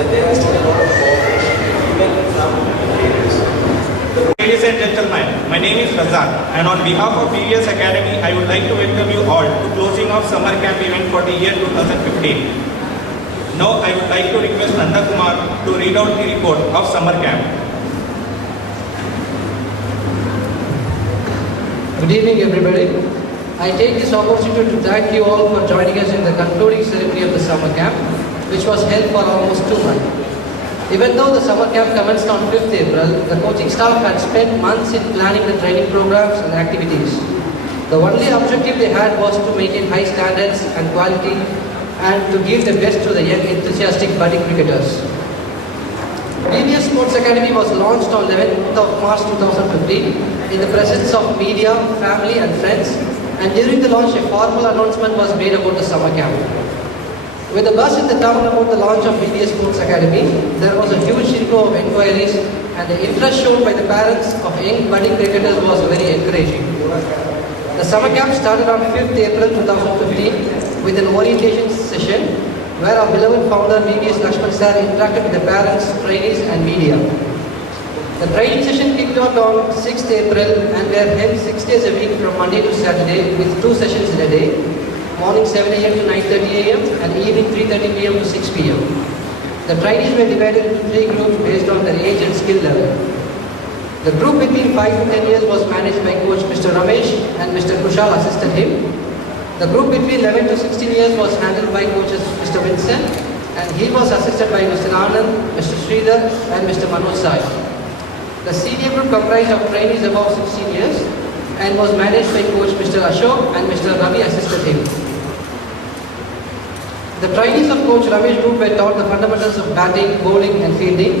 then they have shown a lot of cooperation even from parents. Ladies and gentlemen, my name is Razak, and on behalf of BVS Academy, I would like to welcome you all to closing of summer camp event for the year 2015. Now I would like to request Nanda Kumar to read out the report of summer camp. Good evening, everybody. I take this opportunity to thank you all for joining us in the concluding ceremony of the summer camp, which was held for almost 2 months. Even though the summer camp commenced on 5th April, the coaching staff had spent months in planning the training programs and activities. The only objective they had was to maintain high standards and quality and to give the best to the young enthusiastic budding cricketers. BVS Sports Academy was launched on 11th of March 2015 in the presence of media, family and friends, and during the launch a formal announcement was made about the summer camp. With the buzz in the town about the launch of BVS Sports Academy, there was a huge inflow of inquiries and the interest shown by the parents of young budding cricketers was very encouraging. The summer camp started on 5th April 2015 with an orientation session where our beloved founder BVS Lakshman Sir interacted with the parents, trainees and media. The training session kicked off on 6th April and were held 6 days a week from Monday to Saturday with 2 sessions in a day, morning 7 a.m. to 9:30 a.m. and evening 3:30 p.m. to 6 p.m. The trainees were divided into 3 groups based on their age and skill level. The group between 5 to 10 years was managed by coach Mr. Ramesh and Mr. Kushal assisted him. The group between 11 to 16 years was handled by coaches Mr. Vincent and he was assisted by Mr. Anand, Mr. Sridhar and Mr. Manoj Sai. The senior group comprised of trainees above 16 years and was managed by coach Mr. Ashok and Mr. Ravi assisted him. The trainees of coach Ramesh group were taught the fundamentals of batting, bowling and fielding.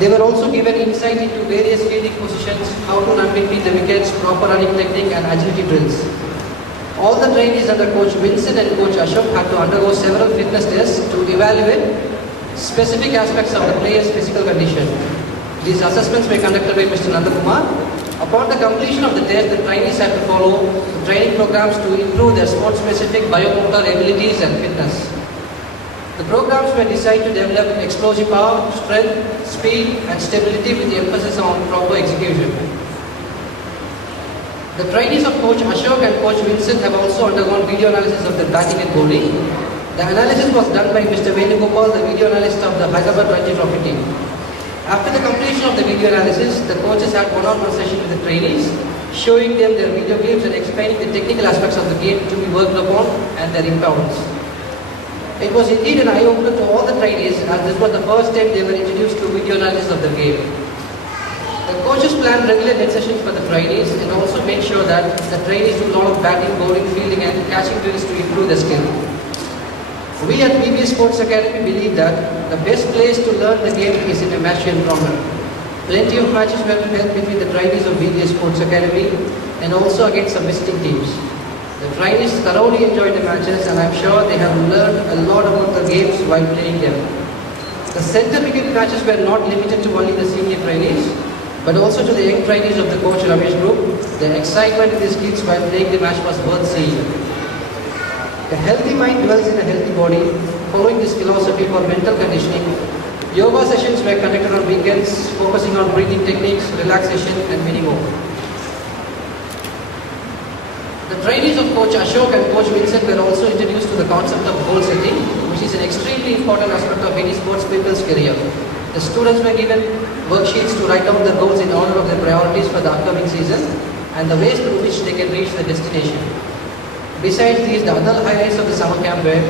They were also given insight into various fielding positions, how to run between the wickets, proper running technique and agility drills. All the trainees under coach Vincent and coach Ashok had to undergo several fitness tests to evaluate specific aspects of the player's physical condition. These assessments were conducted by Mr. Nanda Kumar. Upon the completion of the test, the trainees had to follow training programs to improve their sport-specific biomotor abilities and fitness. The programs were designed to develop explosive power, strength, speed and stability with the emphasis on proper execution. The trainees of coach Ashok and coach Vincent have also undergone video analysis of their batting and bowling. The analysis was done by Mr. Venugopal, the video analyst of the Hyderabad Ranji Trophy team. After the completion of the video analysis, the coaches had one-on-one session with the trainees, showing them their video clips and explaining the technical aspects of the game to be worked upon and their importance. It was indeed an eye-opener to all the trainees as this was the first time they were introduced to video analysis of the game. The coaches planned regular net sessions for the trainees and also made sure that the trainees do a lot of batting, bowling, fielding and catching drills to improve their skill. We at BVS Sports Academy believe that the best place to learn the game is in a match environment. Plenty of matches were held between the trainees of BVS Sports Academy and also against some visiting teams. The trainees thoroughly enjoyed the matches and I am sure they have learned a lot about the games while playing them. The centre wicket matches were not limited to only the senior trainees, but also to the young trainees of the coach Ramesh group. The excitement in these kids while playing the match was worth seeing. A healthy mind dwells in a healthy body. Following this philosophy for mental conditioning, yoga sessions were conducted on weekends, focusing on breathing techniques, relaxation and many more. The trainees of coach Ashok and coach Vincent were also introduced to the concept of goal setting, which is an extremely important aspect of any sports people's career. The students were given worksheets to write down their goals in order of their priorities for the upcoming season and the ways through which they can reach the destination. Besides these, the other highlights of the summer camp were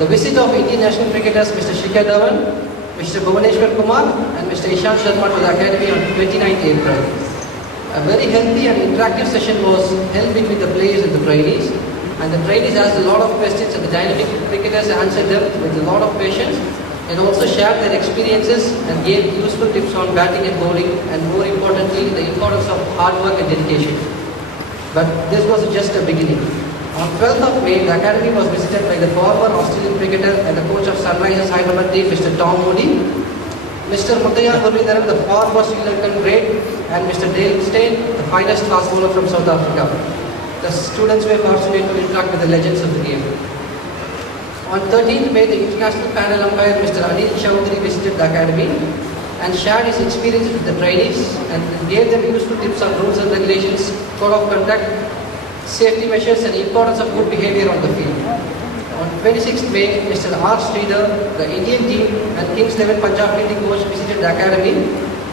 the visit of Indian national cricketers Mr. Shikhar Dhawan, Mr. Bhuvaneshwar Kumar and Mr. Ishant Sharma to the academy on 29th April. A very healthy and interactive session was held between the players and the trainees, and the trainees asked a lot of questions and the dynamic cricketers answered them with a lot of patience and also shared their experiences and gave useful tips on batting and bowling and more importantly the importance of hard work and dedication. But this was just a beginning. On 12th of May, the academy was visited by the former Australian cricketer and the coach of Sunrisers Hyderabad team, Mr. Tom Moody, Mr. Muthiah Muralidharan, the former Sri Lankan great, and Mr. Dale Steyn, the finest fast bowler from South Africa. The students were fortunate to interact with the legends of the game. On 13th May, the international panel umpire Mr. Anil Chaudhary visited the academy and shared his experience with the trainees and gave them useful tips on rules and regulations, code of conduct, safety measures and importance of good behavior on the field. On 26th May, Mr. R. Sridhar, the Indian team and Kings 11 Punjab fielding coach visited the academy,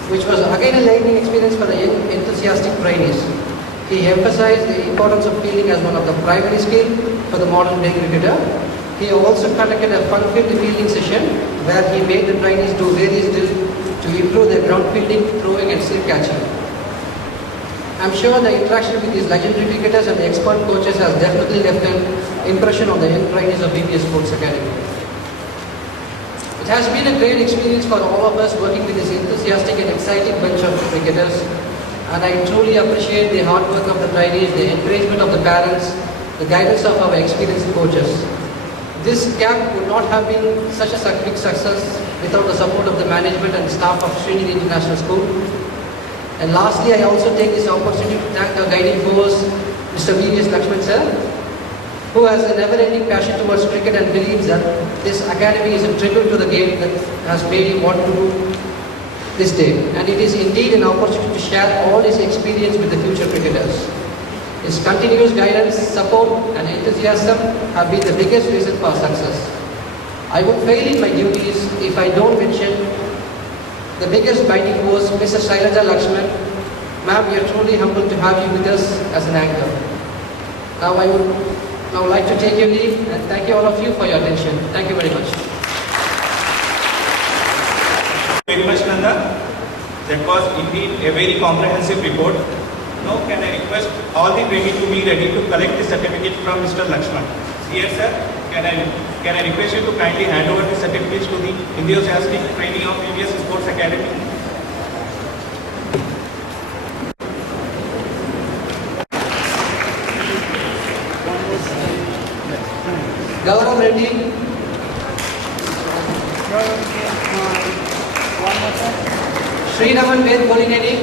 which was again a learning experience for the young enthusiastic trainees. He emphasized the importance of fielding as one of the primary skills for the modern day cricketer. He also conducted a fun-filled fielding session where he made the trainees do various drills to improve their ground fielding, throwing and slip catching. I'm sure the interaction with these legendary cricketers and the expert coaches has definitely left an impression on the young trainees of BPS Sports Academy. It has been a great experience for all of us working with this enthusiastic and exciting bunch of cricketers, and I truly appreciate the hard work of the trainees, the encouragement of the parents, the guidance of our experienced coaches. This camp would not have been such a big success without the support of the management and staff of Srinidhi International School. And lastly, I also take this opportunity to thank our guiding force, Mr. V.S. Lakshman sir, who has a never-ending passion towards cricket and believes that this academy is a tribute to the game that has made him want to do this day. And it is indeed an opportunity to share all his experience with the future cricketers. His continuous guidance, support and enthusiasm have been the biggest reason for our success. I would fail in my duties if I don't mention the biggest guiding force, Mrs. Shailaja Lakshman. Ma'am, we are truly humbled to have you with us as an anchor. Now I would like to take your leave and thank you all of you for your attention. Thank you very much. Very much, Nanda. That was indeed a very comprehensive report. Now, can I request all the trainees to be ready to collect the certificate from Mr. Lakshman? Yes, sir. Can I request you to kindly hand over the certificates to the enthusiastic trainee of BPS Sports Academy? Gaurav Reddy, Sriraman Ved Kolineni,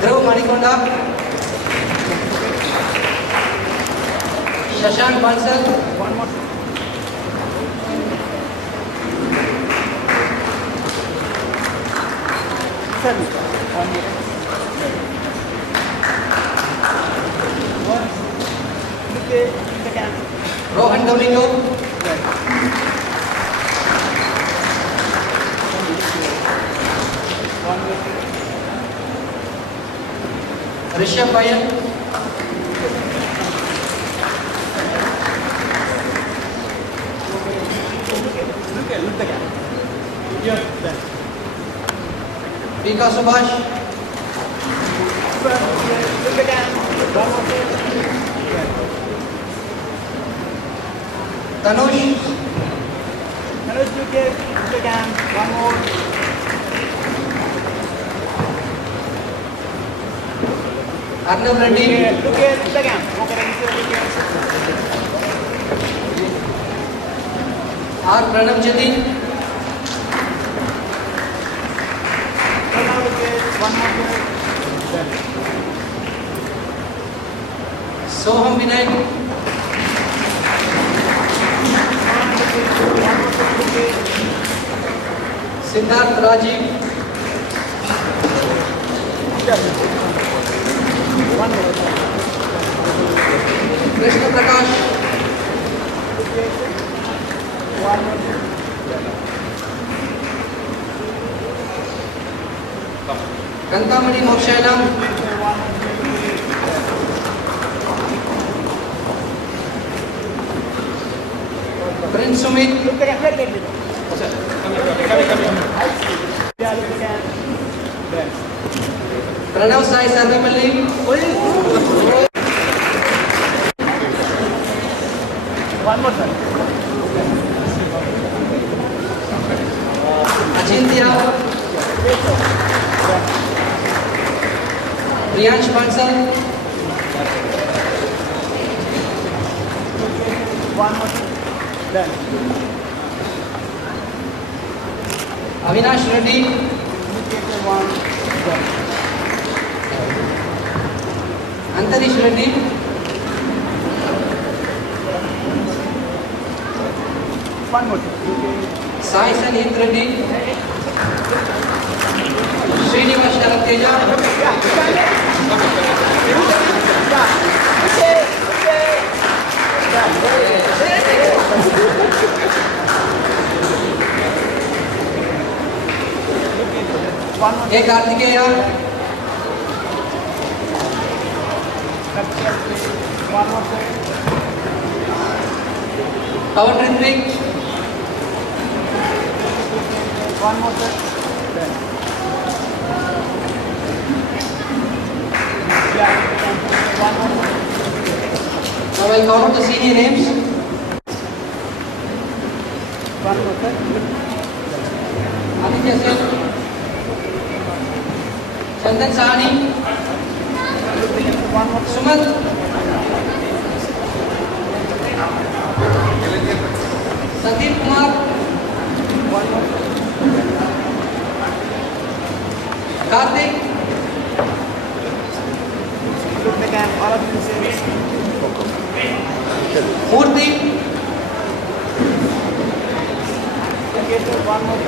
Dhruv Manikonda, Shashank Bansal, Rohan Domingo, Rishabh Bayan, Vika Subhash, Tanush, Arnav Reddy, R. Pranav Jati, Soham Vinay, Siddharth Rajiv, Krishna Prakash, Kantamani Mokshanam, Prince Sumit, Pranav Sai Sarvapalli, Achintya, Priyansh Bansal, Avinash Reddy, Antarish Reddy, One more. Okay. Sai Sanit Reddy, Srinivas Sharat Teja, One more. A Kartikeya, One more. Sir. Pawan Ritvik, One more. Sir. Yeah. One more. now I'll count out the senior names. One more. Sir. Aditya Sen, Chandan Sahani, One more. Sumat, Sandeep Kumar, One more. Karthik, Look the cam. All of you say. Murthy, Okay, sir. One more.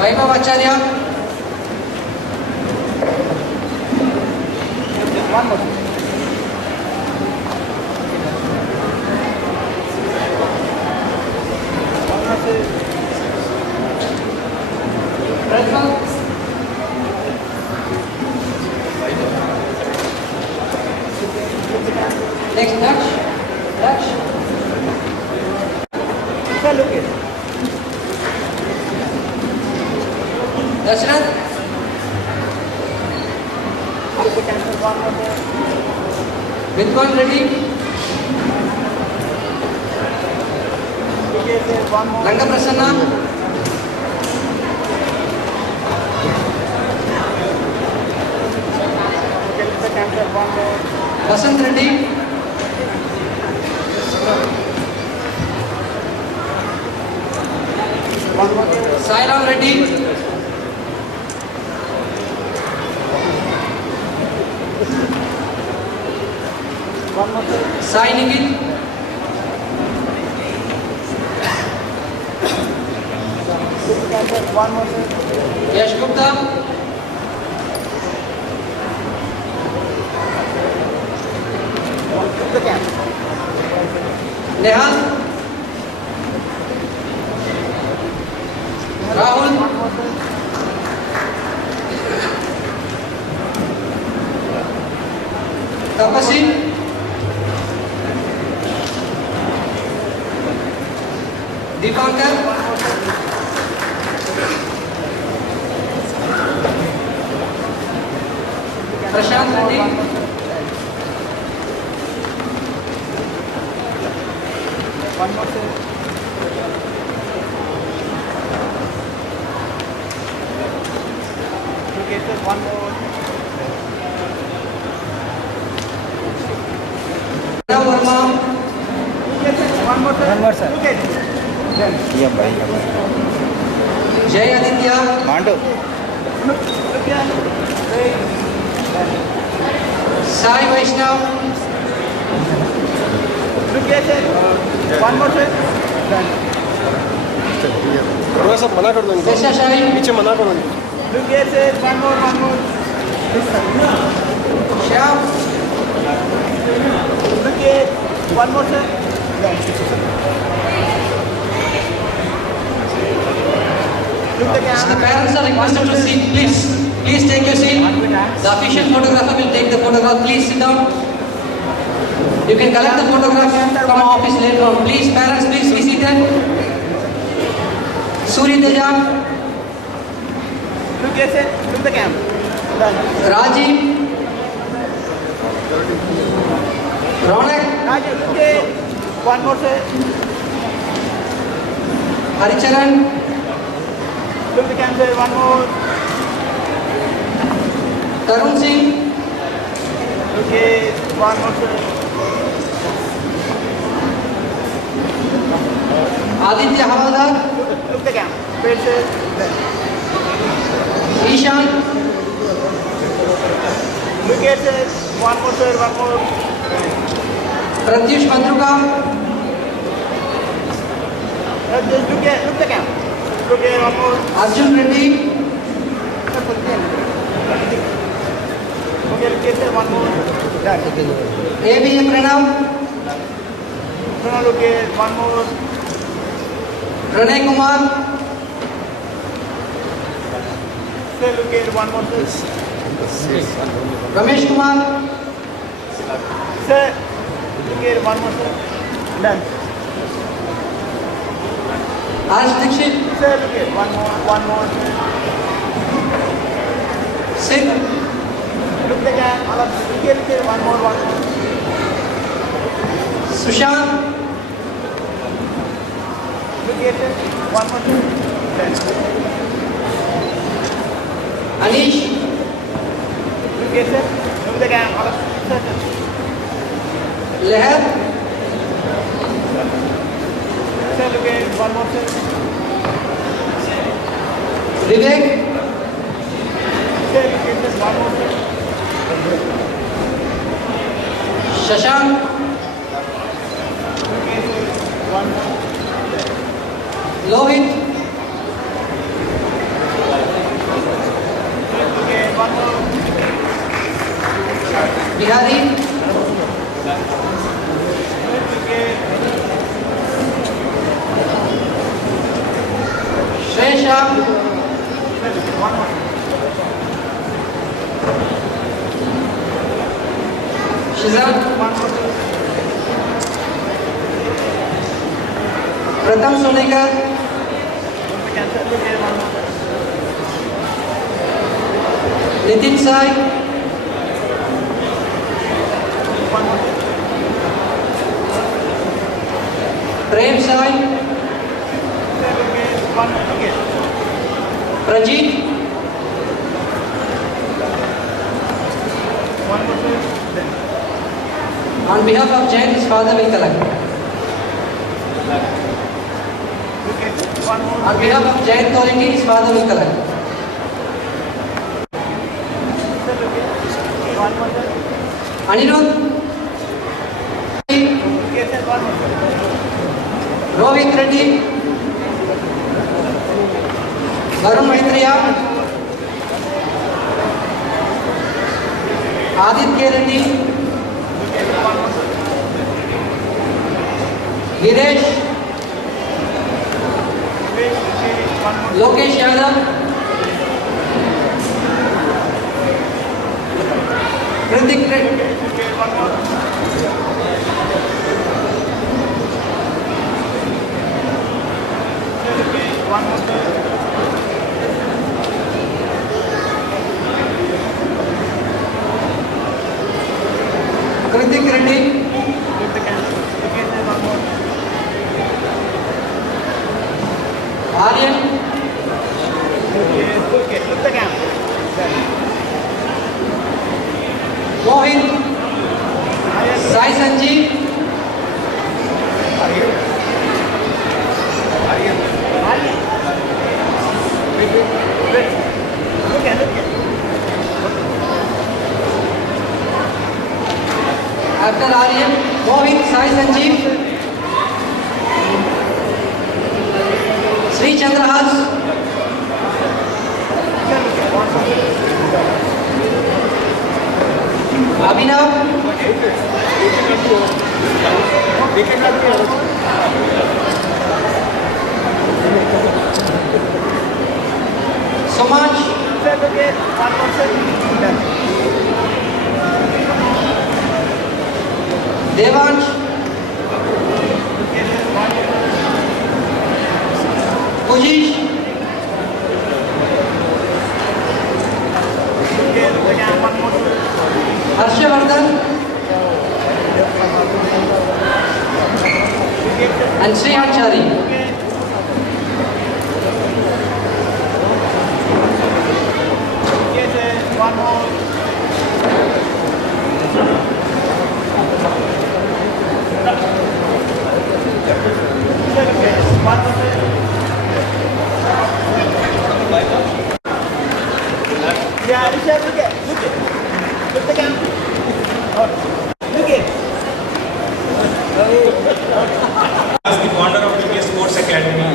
Vaibhav Acharya, One more. One more. Sir. Prajwal, next Daksh, Sir, look it. Dashrath, Look the cam. Sir. One more. Sir. Vidwan Reddy, Okay, sir. One more. Ranga Prasanna, Okay, look the cam. Sir. One more. Vasant Reddy, One more. Sir. Sairam Reddy, One more. Sir. Sai Nikit, Look the cam. Sir. One more. Sir. Yash Gupta, Look the cam. Nehal, Rahul, One more. Sir. Tapasi, Deepankar, Prashant Reddy, One more. Sir. Okay, sir. One more. Pranav Verma, Yes, sir. One more. Sir. One more, sir. Look it. Then. Yeah, bhai. Jay Aditya, Mandu. Look here. Hey. Sai Vaishnav, Look here, sir. One more. Sir. Then. थोड़ा सा मना कर दो इनको Sesha Shai, पीछे मना करो इनको Look here, sir. One more. One more. Shyam, Look here. One more. Sir. Then. Look the the camera. parents are requested to sit. Please take your seat. The official photographer will take the photograph. Please sit down. You can collect the photograph from our office later on. Please, parents, please be seated. Suri Teja, Look here, sir. Look the camera. Done. Rajiv, Ronak, Raju, look here. One more, sir. Haricharan, Look the camera, sir. One more. Tarun Singh, Look here. One more, sir. Aditya Havaldar, Look the camera. Wait, sir. Then. Ishan, Look here, sir. One more, sir. One more. Pratyush Madruka, Look the camp. Look here, one more. Arjun Reddy, Okay, look here, one more. ABM Pranav, No, look here, one more. Pranay Kumar, Sir, look here, one more. Sir, Ramesh Kumar, sir, look here, one more, sir. Done. Harsh Dixit, Sir, look here, one more, sir. Sid, Look the camp. Look here, one more. Sushant, Look here, sir, one more, sir. Done. Anish, Look here, sir. Look the camp. Sir, Leher, sir, look here, one more, sir. Vivek, Sir, look here, sir, one more, sir. Shashank, Look here, sir, one more. Lohit, Sir, look here, one more. Bihari, Sir, look here. Shresha, One more. Shizan, One more. Pratham Sonekar, Cancel. Look here, one more. Nitin Sai, One more. Prem Sai, Sir, look here, one more. Look here. Prajeet, One more. Sir. Then. on behalf of Jain, his father will collect. Look here, one more. On behalf of Jain authority, his father will collect. Sir, look here. One more. Sir. Anirudh, Look here, sir, one more. Rohit Reddy, Varun Maitreya, Aditya Reddy, Look here, one more. Sir. Giresh, Wait, look here, one more. Lokesh Yadav, Kritik Reddy, Look here, one more. Sir, look here, one more. Sir. Kritik Reddy, Look the cancel. Look here, sir, one more. Aryan, Look here, look the camp. Done. Mohit, Yes, sir. Sai Sanjeev, Aryan. Wait. Look here. after Aryan, Mohit, Sai Sanjeev, Sri Chandrahas, Abhinav, Sumanch, Sir, look here, one more, sir. Done. Devansh, Look here, sir, one more. Pujish, Look here, look the camp, one more, sir. Harshavardhan, Look here, sir. and Sri Anchari. Okay. Yes, sir, one more. Sir, look here, one more, sir. Yeah, Rishabh, look here, look here. Look the camp. Look here. As the founder of PBS Sports Academy,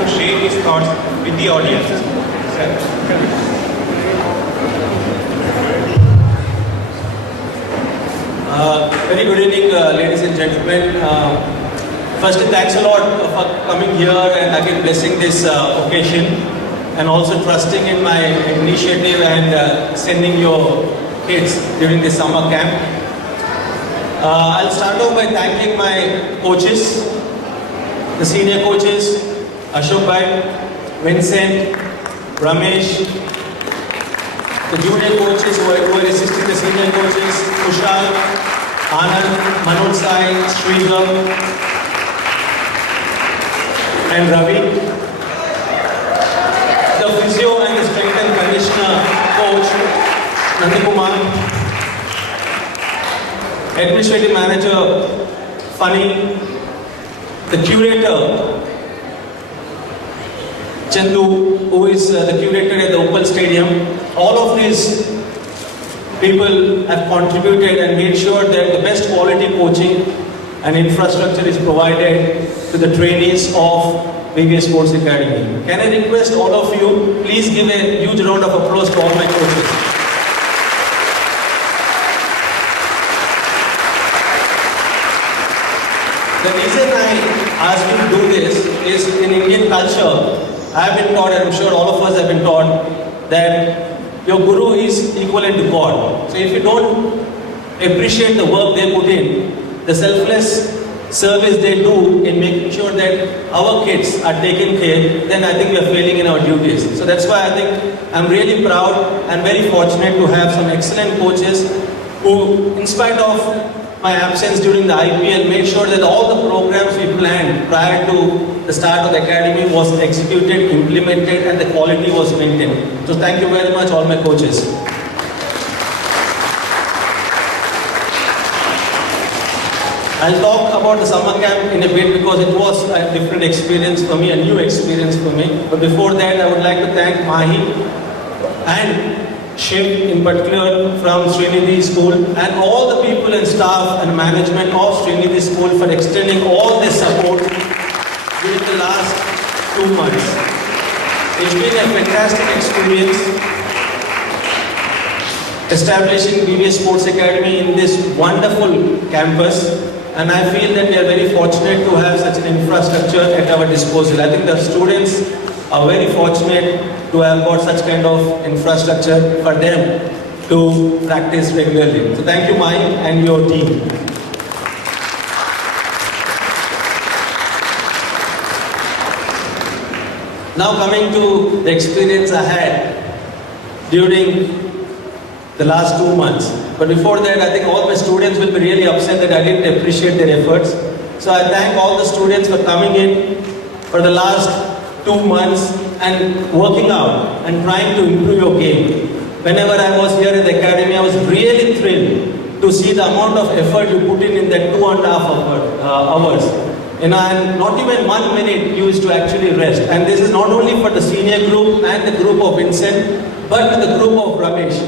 to share his thoughts with the audience. Sir. Very good evening, ladies and gentlemen. Firstly, thanks a lot for coming here and again blessing this occasion, and also trusting in my initiative and sending your kids during the summer camp. I'll start off by thanking my coaches, the senior coaches, Ashok Bhai, Vincent, Ramesh, the junior coaches who are assisting the senior coaches, Kushal, Anand, Manoj Sai, Sridhar, and Ravi. The physio and the strength and conditioner coach, Nandakumar. Administrative manager, Funny. The curator, Chandu, who is the curator at the Opal Stadium. All of these people have contributed and made sure that the best quality coaching and infrastructure is provided to the trainees of VVS Sports Academy. Can I request all of you, please give a huge round of applause to all my coaches. The reason I asked you to do this is in Indian culture, I have been taught, and I'm sure all of us have been taught, that your guru is equivalent to God. So if you don't appreciate the work they put in, the selfless service they do in making sure that our kids are taken care, then I think we are failing in our duties. So that's why I think I'm really proud and very fortunate to have some excellent coaches who, in spite of my absence during the IPL, made sure that all the programs we planned prior to the start of the academy was executed, implemented, and the quality was maintained. So thank you very much, all my coaches. I'll talk about the summer camp in a bit because it was a different experience for me, a new experience for me. But before that, I would like to thank Mahi and Shiv in particular from Srinidhi School, and all the people and staff and management of Srinidhi School for extending all their support during the last 2 months. It's been a fantastic experience establishing VVS Sports Academy in this wonderful campus, and I feel that we are very fortunate to have such an infrastructure at our disposal. I think the students are very fortunate to have got such kind of infrastructure for them to practice regularly. So thank you, Mike, and your team. Now coming to the experience I had during the last 2 months. But before that, I think all my students will be really upset that I didn't appreciate their efforts. So I thank all the students for coming in for the last 2 months and working out and trying to improve your game. Whenever I was here at the academy, I was really thrilled to see the amount of effort you put in that 2.5 hours. And not even 1 minute you used to actually rest. And this is not only for the senior group and the group of Vincent, but the group of Ramesh.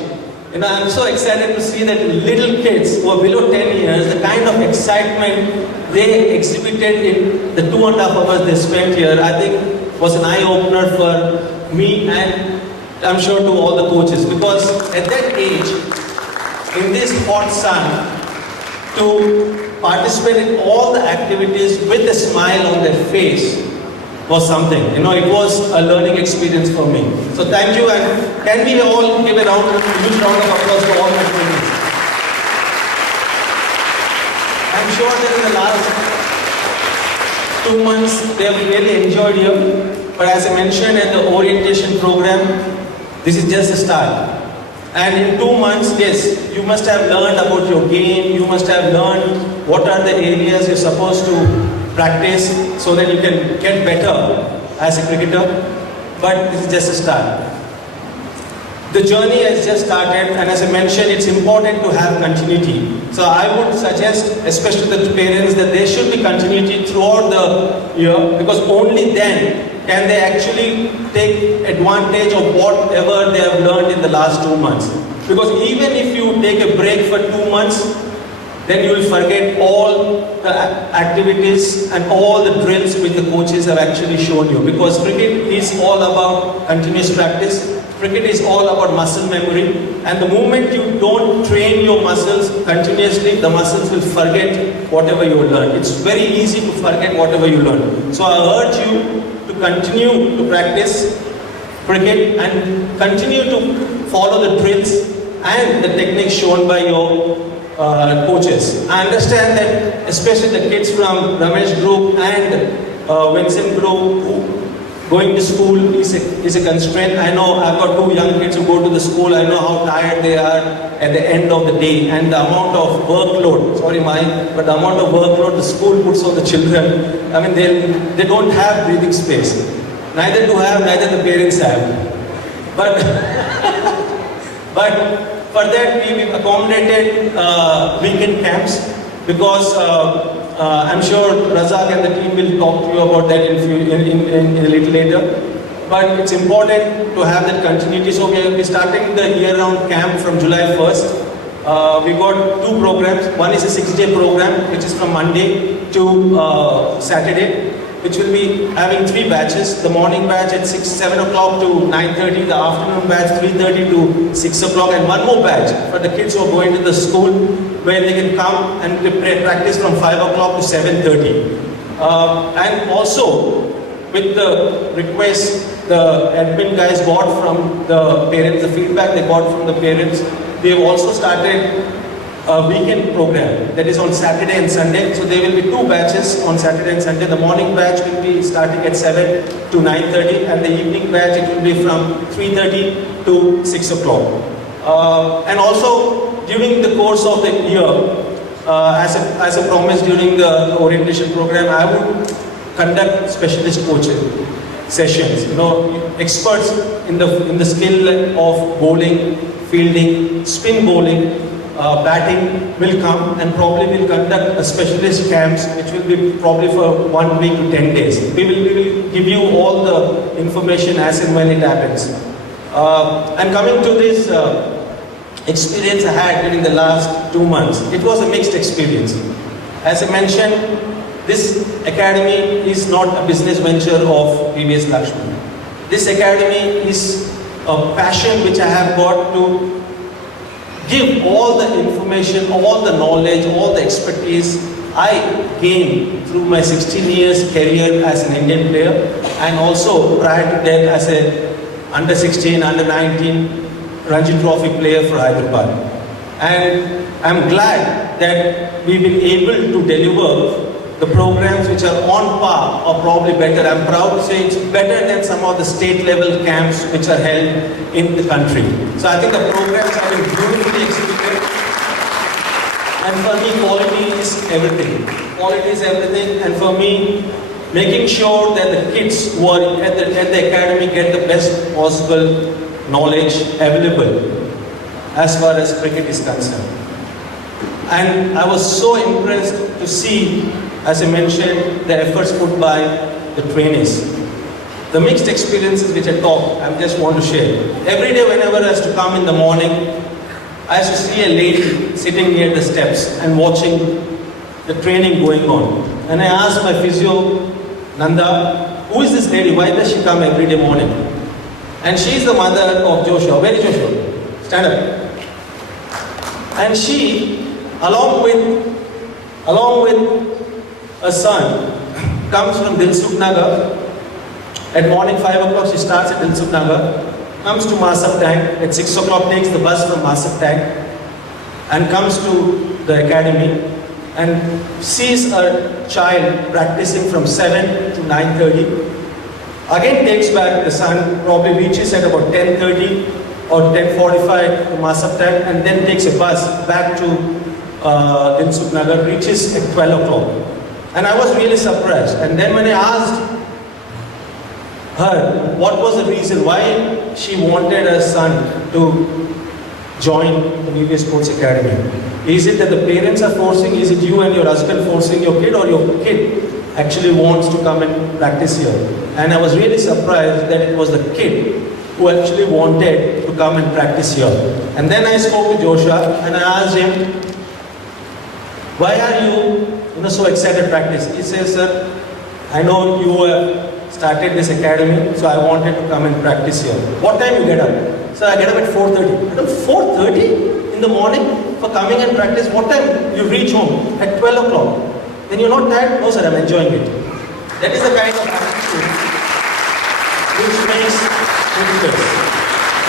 I'm so excited to see that little kids who are below 10 years, the kind of excitement they exhibited in the 2.5 hours they spent here, I think was an eye-opener for me and I'm sure to all the coaches, because at that age, in this hot sun, to participate in all the activities with a smile on their face was something. It was a learning experience for me. So thank you, and can we all give a huge round of applause to all my students. I'm sure that in the last 2 months they have really enjoyed here. But as I mentioned in the orientation program, this is just a start. And in 2 months, yes, you must have learned about your game, you must have learned what are the areas you're supposed to practice so that you can get better as a cricketer. But this is just a start. The journey has just started, and as I mentioned, it's important to have continuity. So I would suggest, especially to the parents, that there should be continuity throughout the year, because only then can they actually take advantage of whatever they have learned in the last 2 months. Because even if you take a break for 2 months, then you will forget all the activities and all the drills which the coaches have actually shown you. Because cricket is all about continuous practice. Cricket is all about muscle memory. And the moment you don't train your muscles continuously, the muscles will forget whatever you learn. It's very easy to forget whatever you learn. So I urge you to continue to practice cricket and continue to follow the drills and the techniques shown by your coaches. I understand that especially the kids from Ramesh Group and Vincent Group who going to school is a constraint. I know I've got 2 young kids who go to the school. I know how tired they are at the end of the day, and the amount of workload, but the amount of workload the school puts on the children. I mean, they don't have breathing space. Neither the parents have. But for that we've accommodated weekend camps, because I'm sure Razak and the team will talk to you about that in a little later. But it's important to have that continuity. So we will be starting the year-round camp from July 1st. We got 2 programs. One is a 6-day program, which is from Monday to Saturday, which will be having 3 batches. The morning batch at 7 o'clock to 9:30, the afternoon batch 3:30 to 6 o'clock, and one more batch for the kids who are going to the school, where they can come and practice from 5 o'clock to 7:30. And also, with the request the admin guys got from the parents, the feedback they got from the parents, they have also started a weekend program that is on Saturday and Sunday. So there will be 2 batches on Saturday and Sunday. The morning batch will be starting at 7 to 9:30, and the evening batch it will be from 3:30 to 6 o'clock. And also during the course of the year, as a promise during the orientation program, I would conduct specialist coaching sessions. You know, experts in the skill of bowling, fielding, spin bowling, batting will come, and probably will conduct a specialist camps, which will be probably for 1 week to 10 days. We will give you all the information as and when it happens. And coming to this experience I had during the last 2 months, it was a mixed experience. As I mentioned, this academy is not a business venture of VVS Lakshman. This academy is a passion which I have got to give all the information, all the knowledge, all the expertise I gained through my 16 years career as an Indian player, and also prior to that as a under 16, under 19 Ranji Trophy player for Hyderabad. And I'm glad that we've been able to deliver the programs which are on par or probably better. I'm proud to say it's better than some of the state level camps which are held in the country. So I think the programs have been beautifully executed. And for me, quality is everything. Quality is everything. And for me, making sure that the kids who are at the academy get the best possible knowledge available as far as cricket is concerned. And I was so impressed to see, as I mentioned, the efforts put by the trainees. The mixed experiences which I just want to share. Every day whenever I used to come in the morning, I used to see a lady sitting near the steps and watching the training going on. And I asked my physio, Nanda, who is this lady? Why does she come every day morning? And she is the mother of Joshua. Where is Joshua? Stand up. And she, along with a son, comes from Dilsukh Nagar. At morning 5 o'clock she starts at Dilsukh Nagar, comes to Masab Tank, at 6 o'clock takes the bus from Masab Tank and comes to the academy and sees a child practicing from 7 to 9:30. Again takes back the son, probably reaches at about 10:30 or 10:45 to Masab Tank, and then takes a bus back to Dilsukh Nagar, reaches at 12 o'clock. And I was really surprised. And then when I asked her what was the reason why she wanted her son to join the VVS Sports Academy, is it that the parents are forcing, is it you and your husband forcing your kid, or your kid actually wants to come and practice here? And I was really surprised that it was the kid who actually wanted to come and practice here. And then I spoke to Joshua and I asked him, why are you so excited to practice? He says, sir, I know you have started this academy, so I wanted to come and practice here. What time you get up? So I get up at 4:30. At 4:30 in the morning for coming and practice. What time you reach home? At 12 o'clock. Then you're not tired? No sir, I'm enjoying it. That is the kind of attitude which makes difference.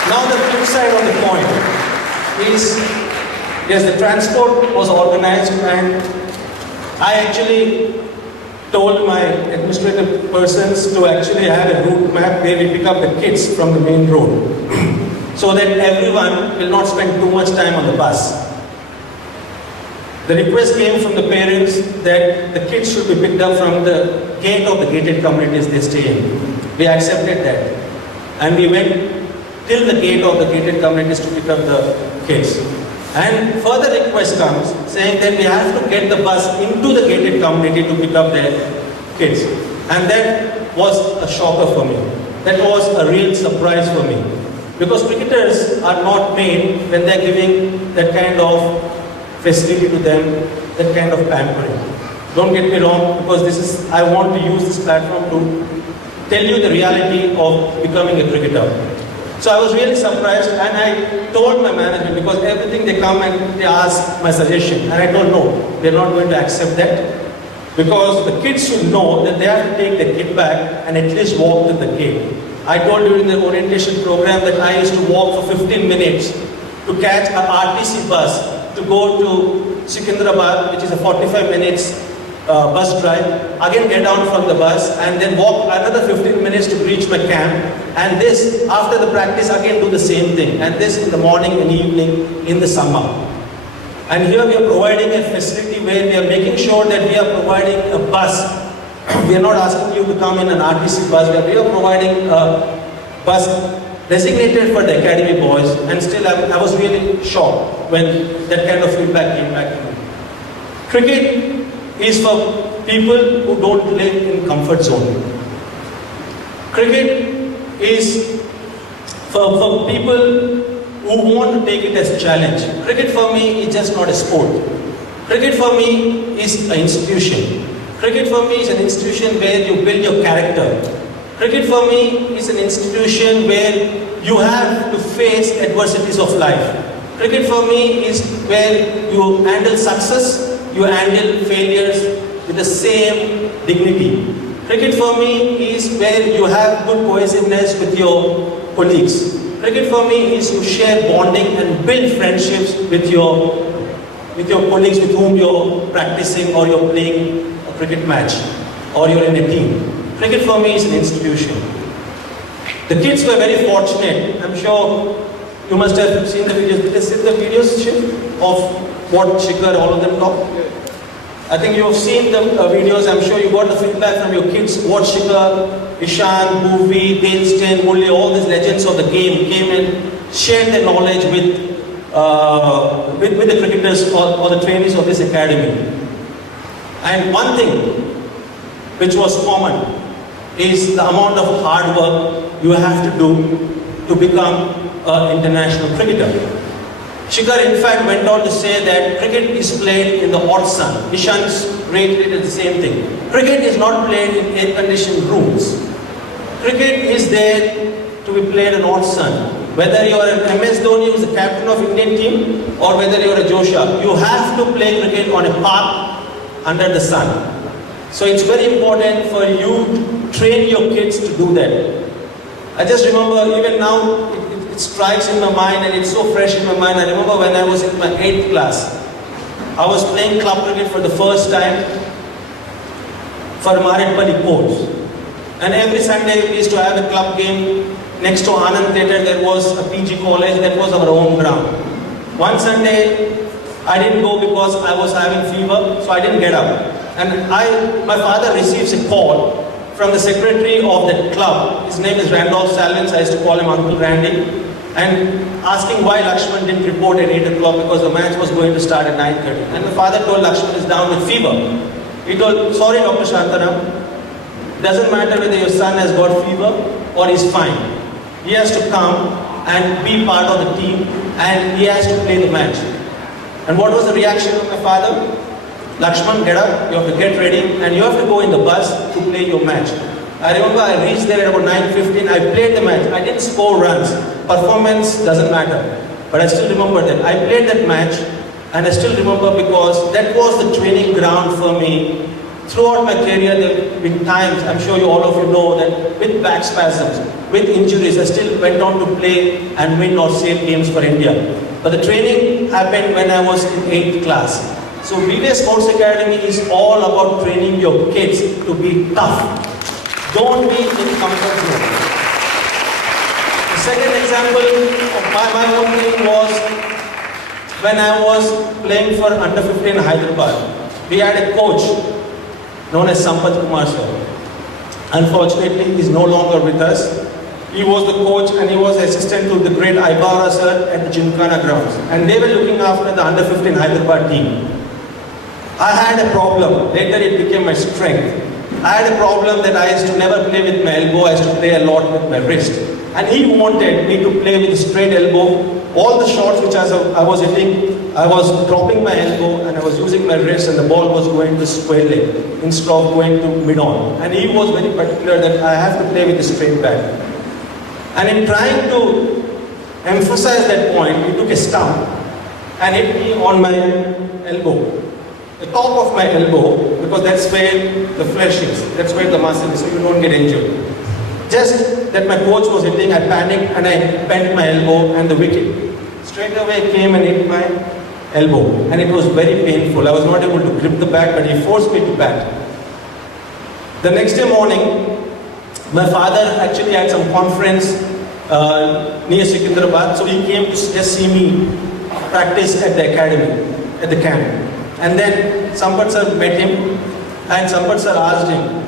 Now the flip side of the coin is, yes, the transport was organized, and I actually told my administrative persons to actually have a route map where we pick up the kids from the main road so that everyone will not spend too much time on the bus. The request came from the parents that the kids should be picked up from the gate of the gated communities they stay in. We accepted that, and we went till the gate of the gated communities to pick up the kids. And further request comes saying that we have to get the bus into the gated community to pick up their kids. And that was a shocker for me. That was a real surprise for me. Because cricketers are not made when they're giving that kind of facility to them, that kind of pampering. Don't get me wrong, because I want to use this platform to tell you the reality of becoming a cricketer. So I was really surprised, and I told my management, because everything they come and they ask my suggestion, and I told no, they're not going to accept that, because the kids should know that they have to take the kid back and at least walk to the gate. I told you in the orientation program that I used to walk for 15 minutes to catch a RTC bus to go to Secunderabad, which is a 45 minutes bus drive, again get down from the bus and then walk another 15 minutes to reach my camp, and this after the practice again do the same thing, and this in the morning and evening in the summer. And here we are providing a facility where we are making sure that we are providing a bus. We are not asking you to come in an RTC bus, we are providing a bus designated for the academy boys, and still I was really shocked when that kind of feedback came back to me. Cricket is for people who don't live in comfort zone. Cricket is for people who want to take it as a challenge. Cricket for me is just not a sport. Cricket for me is an institution. Cricket for me is an institution where you build your character. Cricket for me is an institution where you have to face adversities of life. Cricket for me is where you handle success, you handle failures with the same dignity. Cricket for me is where you have good cohesiveness with your colleagues. Cricket for me is you share bonding and build friendships with your colleagues with whom you're practicing or you're playing a cricket match or you're in a team. Cricket for me is an institution. The kids were very fortunate. I'm sure you must have seen the videos. Did you see the videos, Shiv, of what Shikhar, all of them talk? I think you have seen the videos. I'm sure you got the feedback from your kids. What Shikhar, Ishan, Bhuvi, Denston, Mulli, all these legends of the game came and shared their knowledge with the cricketers or the trainees of this academy. And one thing which was common is the amount of hard work you have to do to become an international cricketer. Shikhar in fact went on to say that cricket is played in the hot sun. Ishan's rated it the same thing. Cricket is not played in air-conditioned rooms. Cricket is there to be played in hot sun. Whether you are an MS Dhoni who is the captain of Indian team or whether you are a Josha, you have to play cricket on a park under the sun. So it's very important for you to train your kids to do that. I just remember, even now, it strikes in my mind and it's so fresh in my mind. I remember when I was in my 8th class, I was playing club cricket for the first time for Maridpalli courts. And every Sunday we used to have a club game next to Anand Theatre. There was a PG college, that was our home ground. One Sunday, I didn't go because I was having fever, so I didn't get up. And my father receives a call from the secretary of that club. His name is Randolph Salvins. I used to call him Uncle Randy. And asking why Lakshman didn't report at 8 o'clock because the match was going to start at 9:30. And my father told Lakshman is down with fever. He told, sorry Dr. Shantaram, doesn't matter whether your son has got fever or he's fine. He has to come and be part of the team and he has to play the match. And what was the reaction of my father? Lakshman, get up, you have to get ready, and you have to go in the bus to play your match. I remember I reached there at about 9:15, I played the match. I didn't score runs. Performance doesn't matter. But I still remember that. I played that match, and I still remember because that was the training ground for me. Throughout my career, there have been times, I'm sure all of you know, that with back spasms, with injuries, I still went on to play and win or save games for India. But the training happened when I was in 8th class. So BVS Sports Academy is all about training your kids to be tough. Don't be in comfort zone. The second example of my own training was when I was playing for under 15 Hyderabad. We had a coach known as Sampath Kumar sir. Unfortunately, he is no longer with us. He was the coach and he was assistant to the great Aibara sir at the Gymkhana grounds. And they were looking after the under 15 Hyderabad team. I had a problem. Later it became my strength. I had a problem that I used to never play with my elbow. I used to play a lot with my wrist. And he wanted me to play with a straight elbow. All the shots which I was hitting, I was dropping my elbow and I was using my wrist and the ball was going to square leg instead of going to mid-on. And he was very particular that I have to play with a straight bat. And in trying to emphasize that point, he took a stump and hit me on my elbow. The top of my elbow, because that's where the flesh is, that's where the muscle is, so you don't get injured. Just that my coach was hitting, I panicked and I bent my elbow and the wicket straight away came and hit my elbow. And it was very painful. I was not able to grip the bat, but he forced me to bat. The next day morning, my father actually had some conference near Secunderabad, so he came to just see me practice at the academy, at the camp. And then Sampath sir met him and Sampath sir asked him,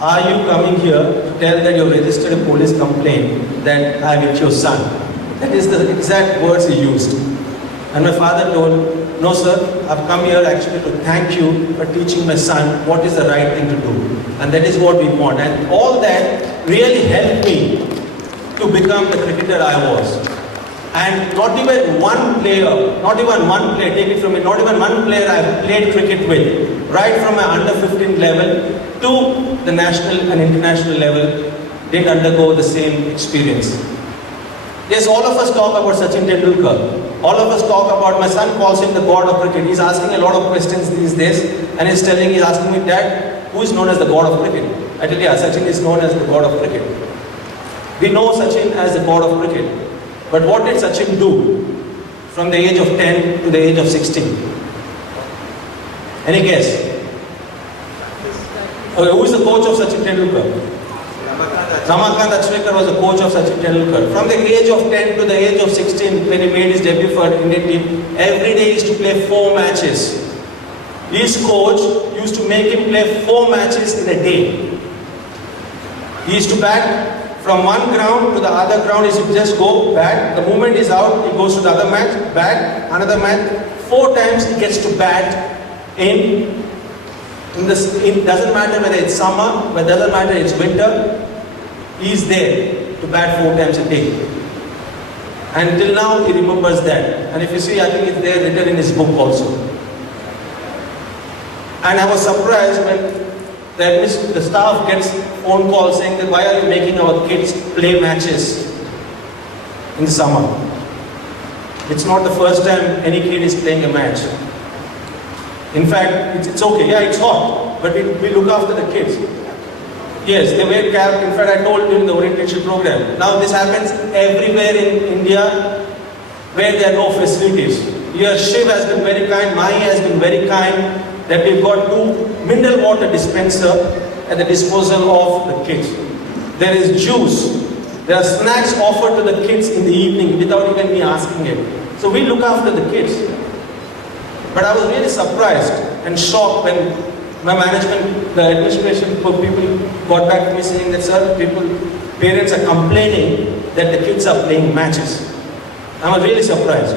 are you coming here to tell that you registered a police complaint that I hit your son? That is the exact words he used. And my father told, no sir, I've come here actually to thank you for teaching my son what is the right thing to do. And that is what we want. And all that really helped me to become the cricketer I was. And not even one player, take it from me, not even one player I've played cricket with, right from my under 15 level to the national and international level, did undergo the same experience. Yes, all of us talk about Sachin Tendulkar. All of us talk about, my son calls him the god of cricket. He's asking a lot of questions these days and he's asking me, Dad, who is known as the god of cricket? I tell you, Sachin is known as the god of cricket. We know Sachin as the god of cricket. But what did Sachin do from the age of 10 to the age of 16? Any guess? Okay, who is the coach of Sachin Tendulkar? Ramakant Achrekar was the coach of Sachin Tendulkar. From the age of 10 to the age of 16, when he made his debut for Indian team, every day he used to play 4 matches. His coach used to make him play 4 matches in a day. He used to bat from one ground to the other ground. He should just go bat. The moment he's out, he goes to the other match, bat, another match. 4 times he gets to bat it doesn't matter whether it's summer, whether it doesn't matter it's winter, he's there to bat 4 times a day. And till now he remembers that. And if you see, I think it's there written in his book also. And I was surprised when the staff gets phone calls saying that why are you making our kids play matches in the summer? It's not the first time any kid is playing a match. In fact, it's okay. Yeah, it's hot, but we look after the kids. Yes, they wear cap. In fact, I told you in the orientation program. Now this happens everywhere in India where there are no facilities. Here, Shiv has been very kind, Mahi has been very kind, that we've got 2 mineral water dispenser at the disposal of the kids. There is juice. There are snacks offered to the kids in the evening without even me asking it. So we look after the kids. But I was really surprised and shocked when my management, the administration people got back to me saying that, sir, parents are complaining that the kids are playing matches. I was really surprised.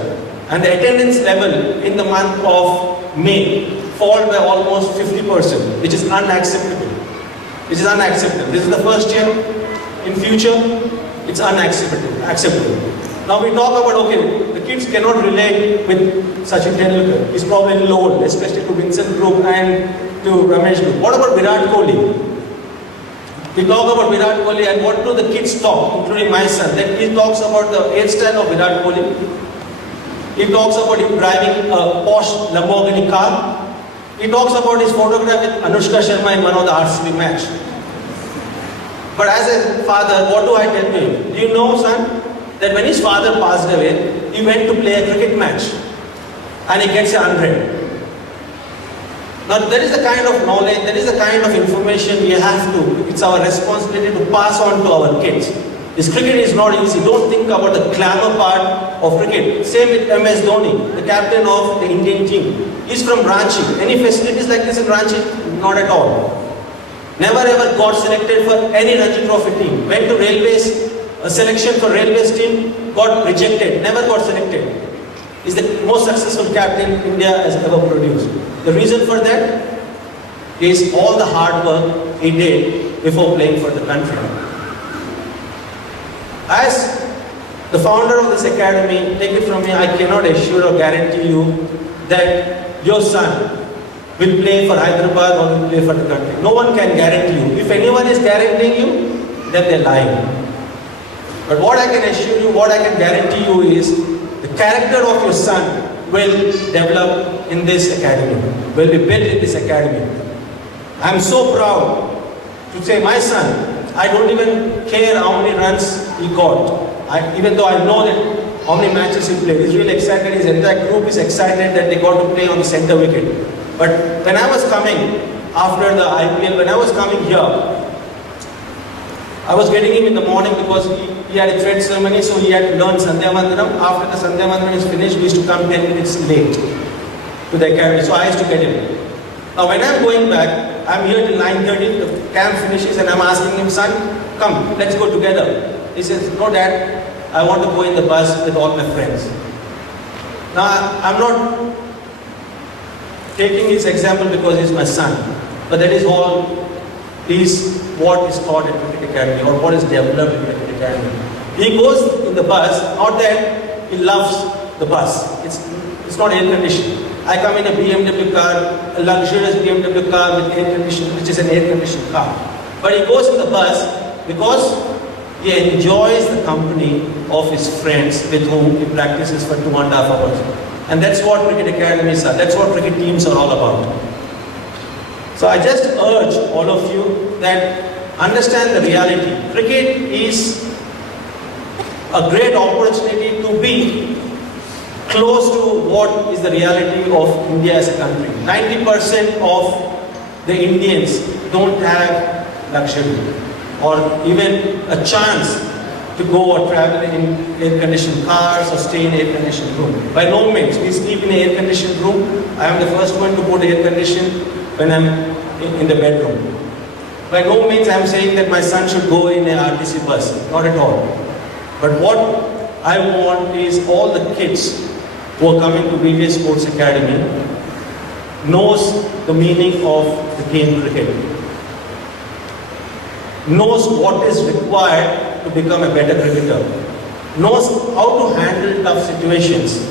And the attendance level in the month of May fall by almost 50%, which is unacceptable. This is unacceptable. This is the first year. In future, it's unacceptable. Now we talk about, okay, the kids cannot relate with Sachin Tendulkar. He's probably a little old, especially to Vincent Group and to Ramesh Group. What about Virat Kohli? We talk about Virat Kohli, and what do the kids talk, including my son? Then he talks about the hairstyle of Virat Kohli. He talks about him driving a Porsche Lamborghini car. He talks about his photograph with Anushka Sharma in one of the RCB match. But as a father, what do I tell him? Do you know, son, that when his father passed away, he went to play a cricket match and he gets 100. Now that is the kind of knowledge, that is the kind of information we have to, it's our responsibility to pass on to our kids. This cricket is not easy. Don't think about the glamour part of cricket. Same with MS Dhoni, the captain of the Indian team. He's from Ranchi. Any facilities like this in Ranchi? Not at all. Never ever got selected for any Ranji Trophy team. Went to Railways, a selection for Railways team, got rejected, never got selected. He's the most successful captain India has ever produced. The reason for that is all the hard work he did before playing for the country. As the founder of this academy, take it from me, I cannot assure or guarantee you that your son will play for Hyderabad or will play for the country. No one can guarantee you. If anyone is guaranteeing you, then they're lying. But what I can assure you, what I can guarantee you is the character of your son will develop in this academy, will be built in this academy. I'm so proud to say my son, I don't even care how many runs he got. Even though I know that how many matches he played, he's really excited, his entire group is excited that they got to play on the center wicket. But when I was coming after the IPL, when I was coming here, I was getting him in the morning because he had a thread ceremony, so he had to learn Sandhya Vandanam. After the Sandhya Vandanam is finished, we used to come 10 minutes late to the academy, so I used to get him. Now when I'm going back, I'm here till 9:30, the camp finishes and I'm asking him, son, come, let's go together. He says, no dad, I want to go in the bus with all my friends. Now I'm not taking his example because he's my son, but that is all is what is taught at Cricket Academy or what is developed in Cricket Academy. He goes in the bus, not that he loves the bus, it's not air conditioned. I come in a BMW car, a luxurious BMW car with air conditioning, which is an air conditioned car. But he goes in the bus because he enjoys the company of his friends with whom he practices for 2.5 hours. And that's what cricket academies are, that's what cricket teams are all about. So I just urge all of you that understand the reality. Cricket is a great opportunity to be close to what is the reality of India as a country. 90% of the Indians don't have luxury or even a chance to go or travel in air-conditioned cars or stay in air-conditioned room. By no means, we sleep in an air-conditioned room. I am the first one to put air condition when I am in the bedroom. By no means I am saying that my son should go in an RTC bus, not at all. But what I want is all the kids who are coming to VVS Sports Academy knows the meaning of the game cricket, knows what is required to become a better cricketer, knows how to handle tough situations,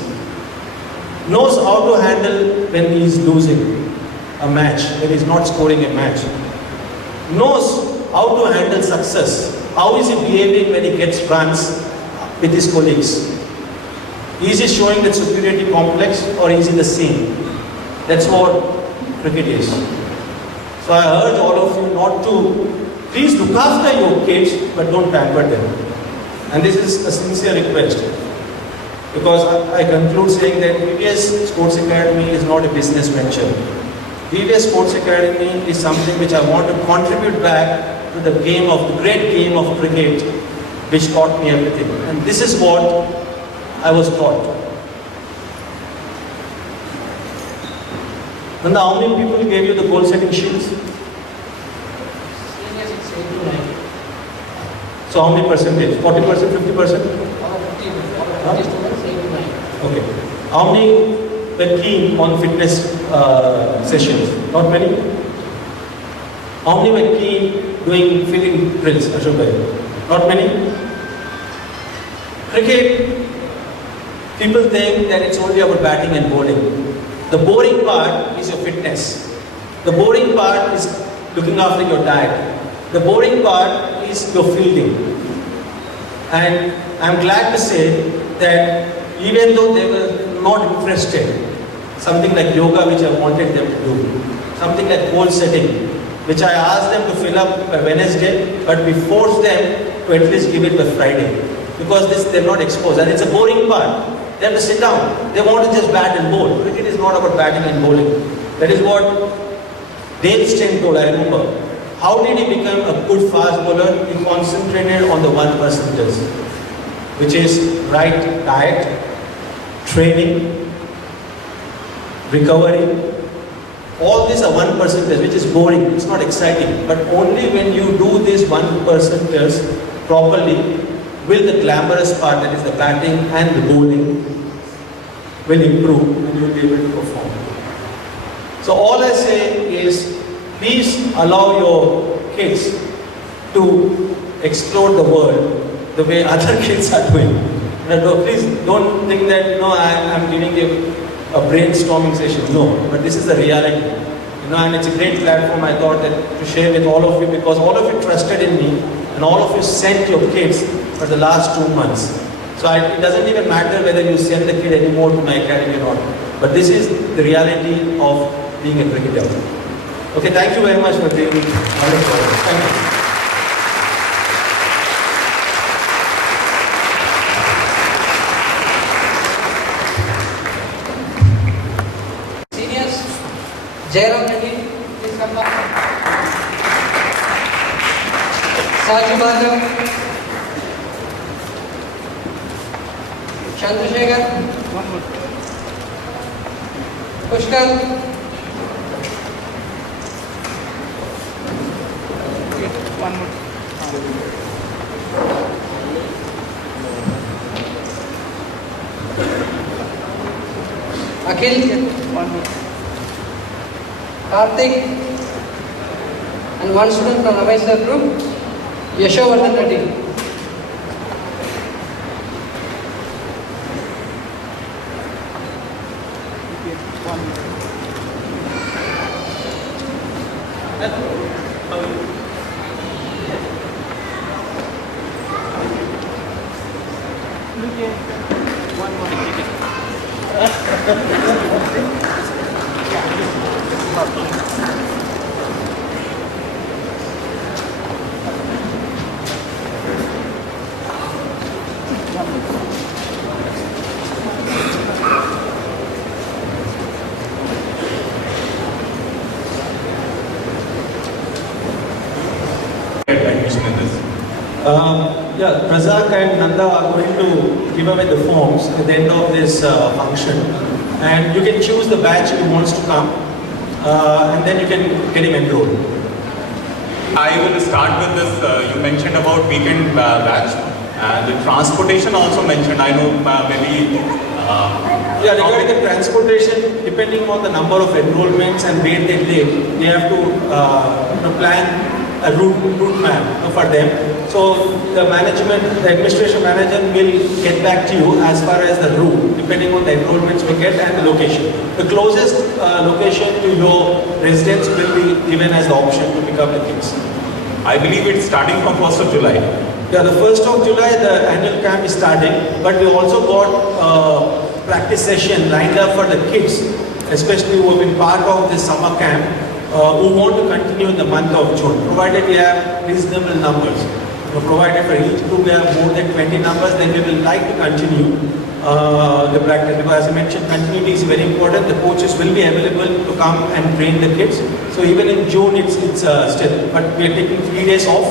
knows how to handle when he is losing a match, when he is not scoring a match, knows how to handle success, how is he behaving when he gets runs with his colleagues. Is he showing that superiority complex or is he the same? That's what cricket is. So I urge all of you not to, please look after your kids but don't pamper them. And this is a sincere request. Because I conclude saying that VVS Sports Academy is not a business venture. VVS Sports Academy is something which I want to contribute back to the game of, the great game of cricket which taught me everything. And this is what I was taught. Nanda, how many people gave you the goal setting sheets? So how many percentage? 40%, 50%? Okay. How many were keen on fitness sessions? Not many? How many were keen doing filling drills, Ashok bhai? Not many? Cricket, people think that it's only about batting and bowling. The boring part is your fitness. The boring part is looking after your diet. The boring part is your fielding. And I'm glad to say that even though they were not interested, something like yoga which I wanted them to do, something like goal setting, which I asked them to fill up by Wednesday, but we forced them to at least give it by Friday. Because they're not exposed, and it's a boring part. They have to sit down. They want to just bat and bowl. Cricket is not about batting and bowling. That is what Dave Steyn told, I remember. How did he become a good fast bowler? He concentrated on the 1%ers, which is right diet, training, recovery. All these are 1%ers, which is boring. It's not exciting. But only when you do these 1%ers properly, will the glamorous part, that is the batting and the bowling, will improve and you will be able to perform. So all I say is, please allow your kids to explore the world the way other kids are doing. Please don't think that, I'm giving you a brainstorming session. No, but this is the reality. And it's a great platform, I thought, that to share with all of you, because all of you trusted in me and all of you sent your kids for the last 2 months. So it doesn't even matter whether you send the kid anymore to my academy or not. But this is the reality of being a cricketer. Okay, thank you very much for being on. Thank you. Seniors, Jairam Reddy, please come back. Saju Bhadrav, Chandrasekhar, Pushkar, Akhil, Karthik, and one student from Ramesh sir group, Yashovardhan Reddy. Razak and Nanda are going to give away the forms at the end of this function, and you can choose the batch who wants to come, and then you can get him enrolled. I will start with this. You mentioned about weekend batch, and the transportation also mentioned. I know maybe. Regarding the transportation, depending on the number of enrollments and where they live, they have to plan a route map for them. So the administration manager will get back to you as far as the route, depending on the enrollments we get and the location. The closest location to your residence will be given as the option to pick up the kids. I believe it's starting from 1st of July. Yeah, the 1st of July the annual camp is starting, but we also got practice session lined up for the kids, especially who have been part of this summer camp, who want to continue in the month of June, provided we have reasonable numbers. Provided for each group we have more than 20 numbers, then we will like to continue the practice, because as I mentioned, continuity is very important. The coaches will be available to come and train the kids. So even in June it's still, but we are taking 3 days off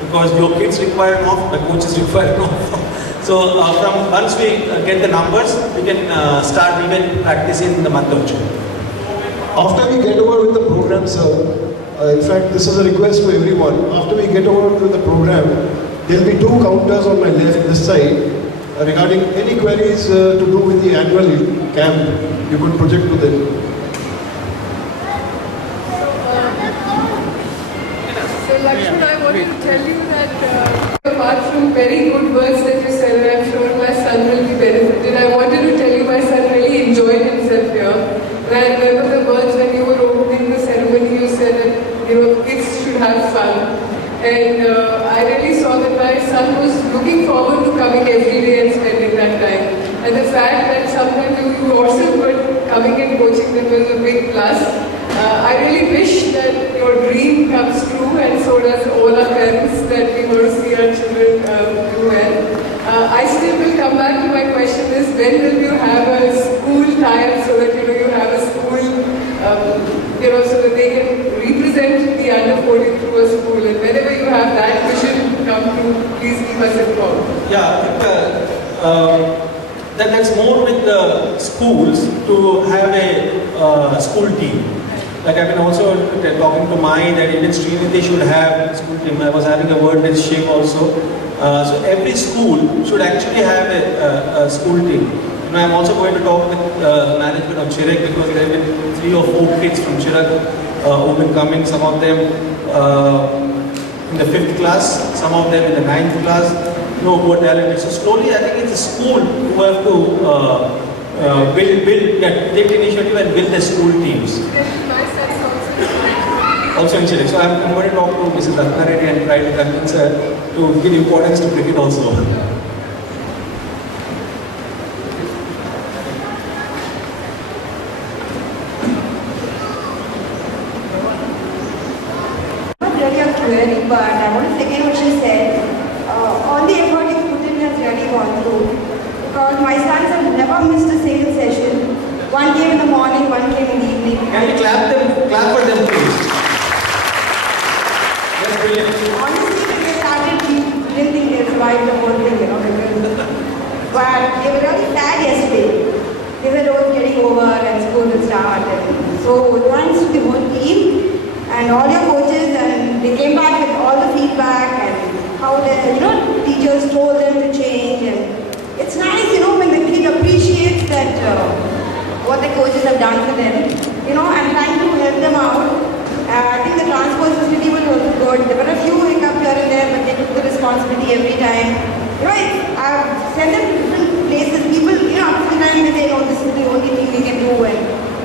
because your kids require an off, the coaches require an off. So from once we get the numbers, we can start even practicing in the month of June. After we get over with the program, sir, in fact, this is a request to everyone. After we get over with the program, there will be 2 counters on my left, this side, regarding any queries to do with the annual camp. You could project to them. So Lakshman, I wanted to tell you that apart from very good words that you said, and I'm sure my I wanted to tell you my son really enjoyed himself here. And I remember the words when you were opening the ceremony, you said that kids should have fun. And I really saw that my son was looking forward to coming every day and spending that time. And the fact that sometimes you yourself were coming and coaching them was a big plus. I really wish that your dream comes true, and so does all our parents, that we want to see our children do well. I still will come back to my question is, when will you have a school tie-up so that you have a school, so that they can represent the under 14 through a school, and whenever you have that vision come true, please keep us informed. Yeah, I think that's more with the schools to have a school team. Like I've been also talking to Mai that even Srinidhi should have a school team. I was having a word with Shiv also. So every school should actually have a school team. I'm also going to talk with management of Chirag, because there have been 3 or 4 kids from Chirag who've been coming, some of them in the 5th class, some of them in the 9th class, who are talented. So slowly I think it's a school who have to take initiative and build the school teams. Also in Chile. So I'm going to talk to Mrs. Ratna Reddy and try to convince her to give importance to cricket also. Not really a query, but I want to second what she said. All the effort you put in has really gone through. Because my sons have never missed a single session. One came in the morning, one came in the evening. Can you clap for them please? That's brilliant. Honestly, when they started, we didn't think they survived the whole thing, but they were really sad yesterday. They said, oh, it's getting over and school will start. And so thanks to the whole team and all your coaches, and they came back with all the feedback and how the teachers told them to change. And it's nice, when the kid appreciates that what the coaches have done for them, and trying to help them out. I think the transport facility was also good. There were a few hiccups here and there, but they took the responsibility every time. I've sent them to different places. People, sometimes they say, no, this is the only thing we can do.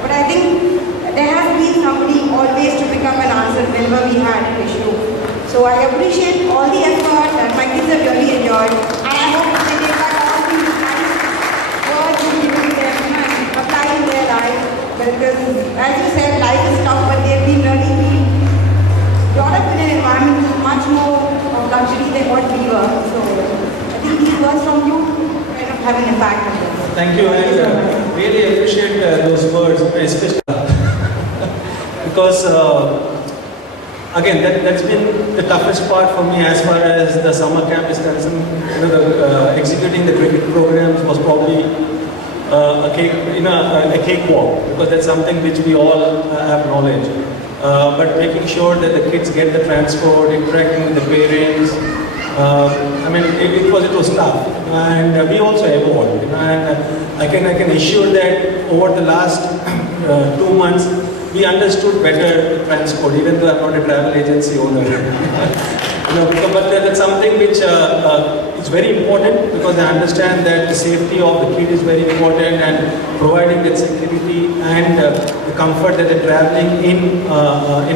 But I think there has been somebody always to pick up and answer whenever we had an issue. So I appreciate all the effort that my kids have really enjoyed. And I hope they take back all these nice words you've given them and apply in their life. Because as you said, life is tough, but they've been really brought up in an environment with much more of luxury than what we were. So I think these words from you kind of have an impact on them. Thank you, and really appreciate those words, especially because again, that's been the toughest part for me as far as the summer camp is concerned. Executing the cricket programs was probably a cakewalk, because that's something which we all have knowledge. But making sure that the kids get the transport, interacting with the parents, it was tough, and we also evolved. And I can assure that over the last 2 months, we understood better the transport, even though I'm not a travel agency owner. But that's something which is very important, because I understand that the safety of the kid is very important, and providing that security and the comfort that they're traveling in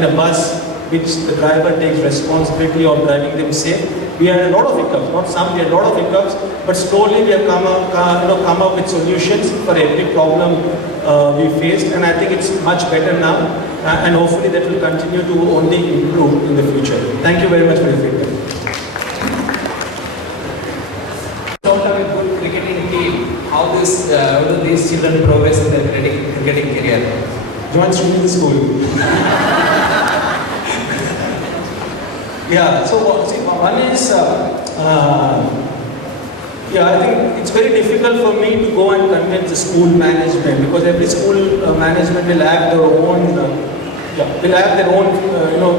a bus, which the driver takes responsibility of driving them safe. We had a lot of hiccups, not some, we had a lot of hiccups, but slowly we have come up with solutions for every problem we faced, and I think it's much better now, and hopefully that will continue to only improve in the future. Thank you very much for your feedback. Don't have a good cricketing team. How do these children progress in their cricketing career? Join Srinidhi school. Yeah, so one is, I think it's very difficult for me to go and convince the school management, because every school management will have their own,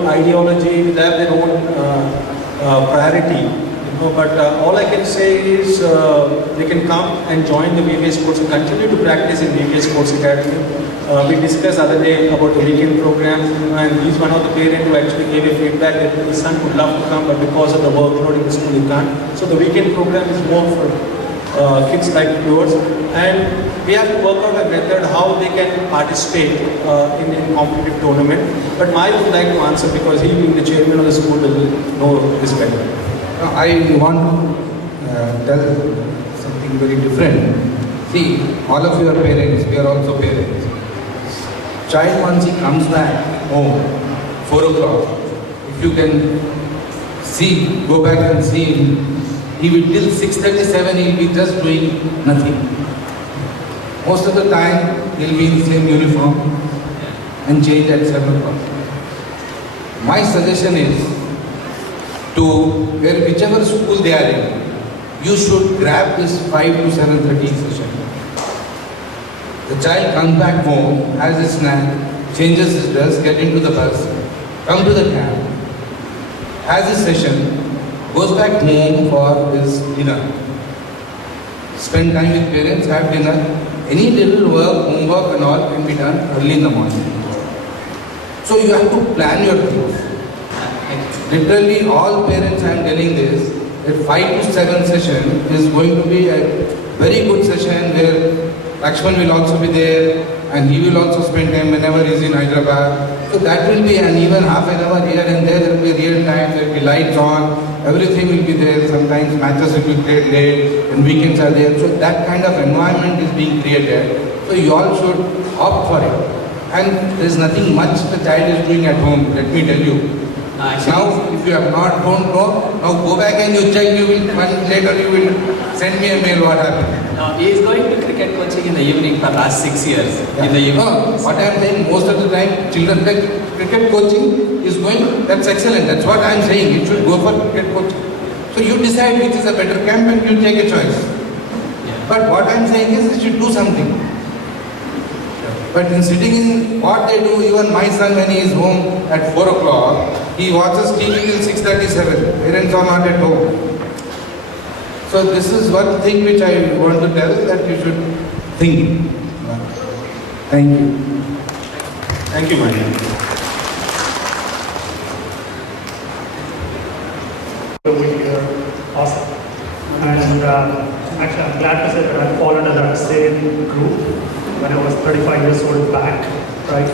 ideology, will have their own priority. But all I can say is they can come and join the VVS Sports and continue to practice in VVS Sports Academy. We discussed the other day about the weekend programs, and he's one of the parents who actually gave a feedback that his son would love to come, but because of the workload in the school he can't. So the weekend program is more for kids like yours, and we have to work out a method how they can participate in competitive tournament. But Mike would like to answer because he being the chairman of the school will know this better. I want to tell something very different. See, all of you are parents, we are also parents. Child, once he comes back home, 4 o'clock, if you can see, go back and see him, he will till 6:37 he will be just doing nothing. Most of the time he will be in the same uniform and change at 7 o'clock. My suggestion is to whichever school they are in, you should grab this 5 to 7:30 session. The child comes back home, has his snack, changes his dress, get into the bus, come to the camp, has his session, goes back home for his dinner. Spend time with parents, have dinner. Any little work, homework and all can be done early in the morning. So you have to plan your things. Literally all parents, I am telling this, that 5 to 7 session is going to be a very good session where Lakshman will also be there and he will also spend time whenever he is in Hyderabad. So that will be, and even half an hour here and there will be real time, there will be lights on, everything will be there. Sometimes matches will be played late and weekends are there. So that kind of environment is being created. So you all should opt for it. And there is nothing much the child is doing at home, let me tell you. Now, if you have not, don't know, now go back and you check, you will, one later you will send me a mail what happened. Now, he is going to cricket coaching in the evening for last 6 years. In the evening. No, what I am saying, most of the time, children like cricket coaching is going, that's excellent. That's what I am saying. You should go for cricket coaching. So you decide which is a better camp and you take a choice. But what I am saying is, you should do something. But in sitting in what they do, even my son when he is home at 4 o'clock, he watches TV till 6:37. Parents are not at home. So this is one thing which I want to tell that you should think. Thank you. Thank you, Mike. Awesome. And actually, I'm glad to say that I fall under that same group when I was 35 years old back, right?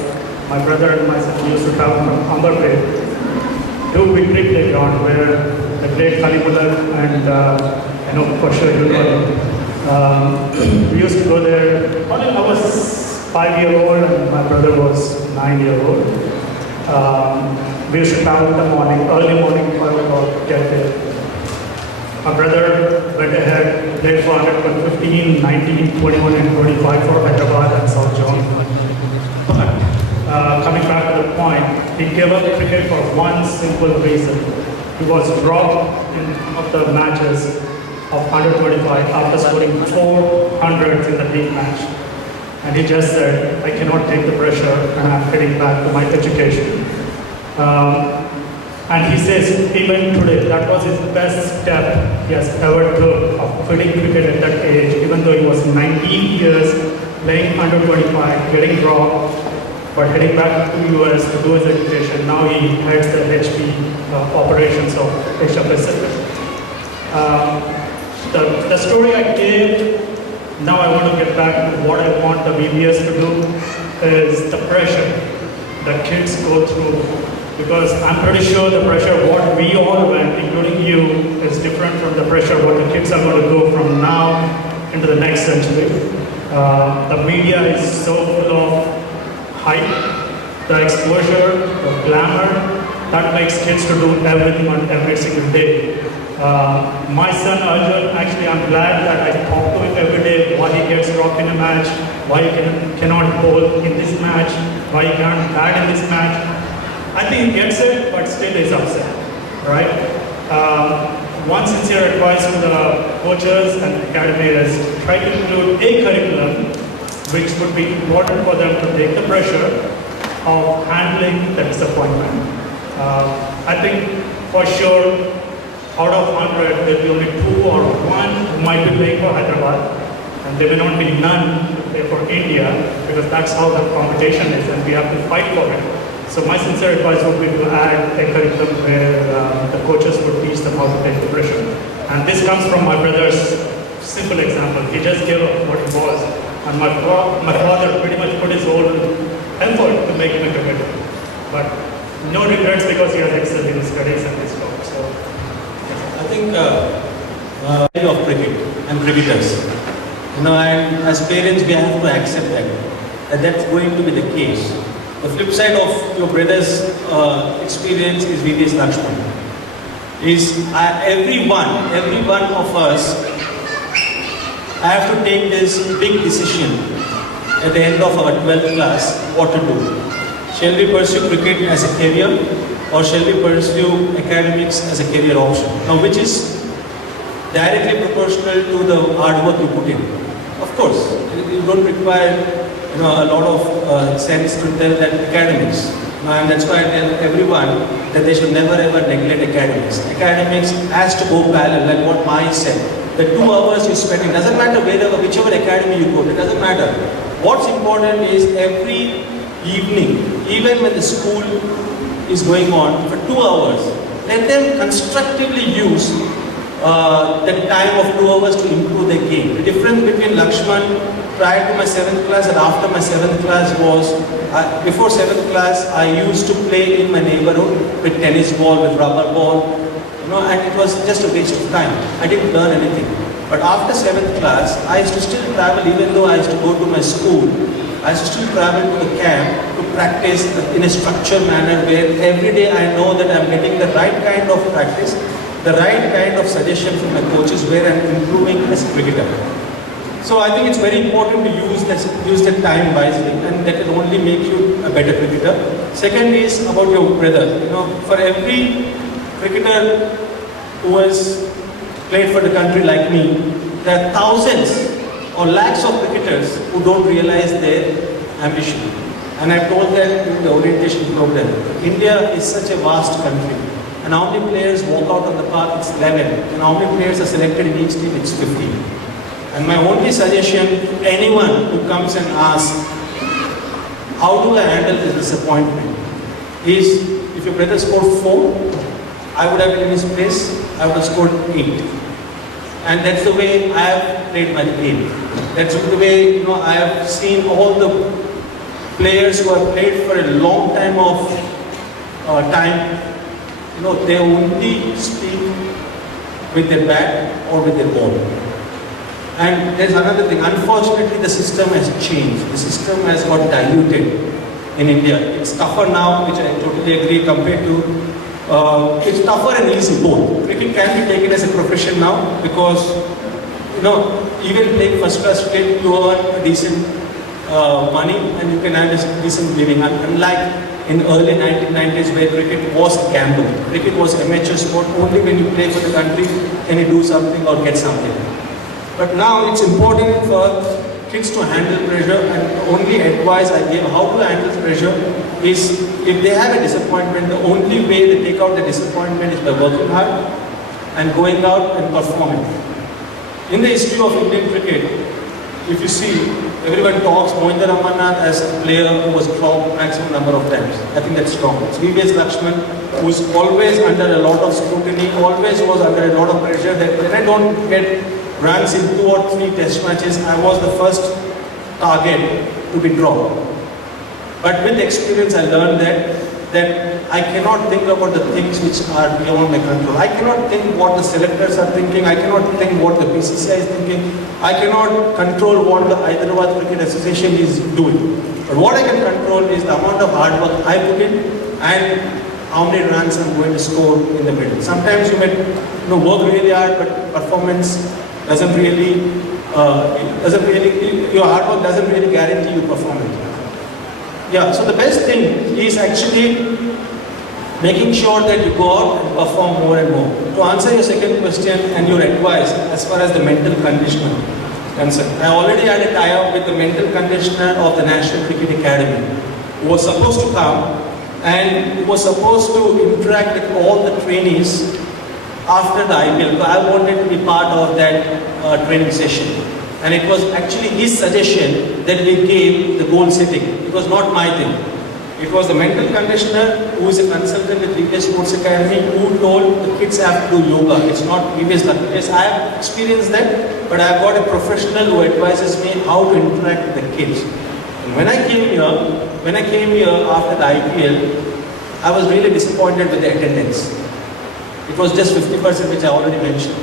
My brother and myself used to travel from Amberpet to Victory Playground where the great Kalimullah and for sure you know we used to go there. I was 5-year-old and my brother was 9-year-old. We used to travel in the morning, early morning, 5 o'clock, get there. My brother went ahead, played for 115, 19, 21 and 25 for Hyderabad and South Zone. But coming back to the point, he gave up cricket for one simple reason. He was dropped in one of the matches of 125 after scoring 400s in the league match. And he just said, I cannot take the pressure and I'm heading back to my education. And he says, even today, that was his best step he has ever took of quitting cricket at that age, even though he was 19 years, playing under 25, getting dropped, but heading back to the US to do his education. Now he heads the HP operations of Asia Pacific. The story I gave, now I want to get back to what I want the VBS to do, is the pressure that kids go through. Because I'm pretty sure the pressure what we all went, including you, is different from the pressure what the kids are going to go from now into the next century. The media is so full of hype, the exposure, the glamour, that makes kids to do everything on every single day. My son Arjun, actually I'm glad that I talk to him every day, why he gets dropped in a match, why he cannot bowl in this match, why he can't bat in this match. I think he gets it, but still is upset, right? One sincere advice to the coaches and academy is try to include a curriculum which would be important for them to take the pressure of handling the disappointment. I think for sure, out of 100, there will be only 2 or 1 who might be playing for Hyderabad, and there may not be none to play for India, because that's how the competition is, and we have to fight for it. So my sincere advice would be to add a curriculum where the coaches would teach them how to take the pressure. And this comes from my brother's simple example. He just gave up what he was. And my father pretty much put his whole effort to make him a cricketer. But no regrets because he has excelled in his studies and his job. So, I think of cricket and cricketers. And as parents, we have to accept that that's going to be the case. The flip side of your brother's experience is VVS Lakshman. Every one of us have to take this big decision at the end of our 12th class what to do. Shall we pursue cricket as a career or shall we pursue academics as a career option? Now, which is directly proportional to the hard work you put in. Of course, you don't require a lot of sense to tell that academics. And that's why I tell everyone that they should never ever neglect academics. Academics has to go parallel, like what Mai said. The 2 hours you spend, it doesn't matter whichever academy you go to, it doesn't matter. What's important is every evening, even when the school is going on for 2 hours, let them constructively use the time of 2 hours to improve their game. The difference between Lakshman prior to my 7th class and after my 7th class was, before 7th class, I used to play in my neighborhood with tennis ball, with rubber ball, and it was just a waste of time. I didn't learn anything. But after 7th class, I used to still travel, even though I used to go to my school, I used to still travel to the camp to practice in a structured manner where every day I know that I'm getting the right kind of practice, the right kind of suggestion from my coaches where I'm improving as a cricketer. So I think it's very important to use that time wisely, and that will only make you a better cricketer. Second is about your brother. For every cricketer who has played for the country like me, there are thousands or lakhs of cricketers who don't realize their ambition. And I've told that in the orientation program. India is such a vast country. And how many players walk out on the path? It's 11. And how many players are selected in each team? It's 15. And my only suggestion to anyone who comes and asks, how do I handle this disappointment? Is, if your brother scored 4, I would have been in his place, I would have scored 8. And that's the way I have played my game. That's the way, I have seen all the players who have played for a long time they only speak with their bat or with their ball. And there's another thing, unfortunately the system has changed. The system has got diluted in India. It's tougher now, which I totally agree, compared to, it's tougher and easy both. Cricket can be taken as a profession now because, even playing first class cricket, you earn a decent money and you can have a decent living. Unlike in early 1990s where cricket was a gamble. Cricket was amateur sport. Only when you play for the country can you do something or get something. But now it's important for kids to handle pressure, and the only advice I give how to handle pressure is if they have a disappointment, the only way they take out the disappointment is by working hard and going out and performing. In the history of Indian cricket, if you see, everyone talks Mohinder Ramannath as a player who was dropped maximum number of times. I think that's wrong. It's VVS Lakshman, who's always under a lot of scrutiny, always was under a lot of pressure that when I don't get runs in 2 or 3 test matches, I was the first target to be dropped. But with experience, I learned that I cannot think about the things which are beyond my control. I cannot think what the selectors are thinking. I cannot think what the BCCI is thinking. I cannot control what the Hyderabad Cricket Association is doing. But what I can control is the amount of hard work I put in and how many runs I'm going to score in the middle. Sometimes you may work really hard, but performance doesn't really, your hard work doesn't really guarantee you performance. Yeah, so the best thing is actually making sure that you go out and perform more and more. To answer your second question and your advice as far as the mental conditioner is concerned, I already had a tie-up with the mental conditioner of the National Cricket Academy, who was supposed to come and was supposed to interact with all the trainees after the IPL. So I wanted to be part of that training session. And it was actually his suggestion that we gave the goal setting. It was not my thing. It was the mental conditioner who is a consultant with VPS Sports Academy who told the kids have to do yoga. It's not VPS. Yes, I have experienced that, but I've got a professional who advises me how to interact with the kids. And when I came here after the IPL, I was really disappointed with the attendance. It was just 50%, which I already mentioned.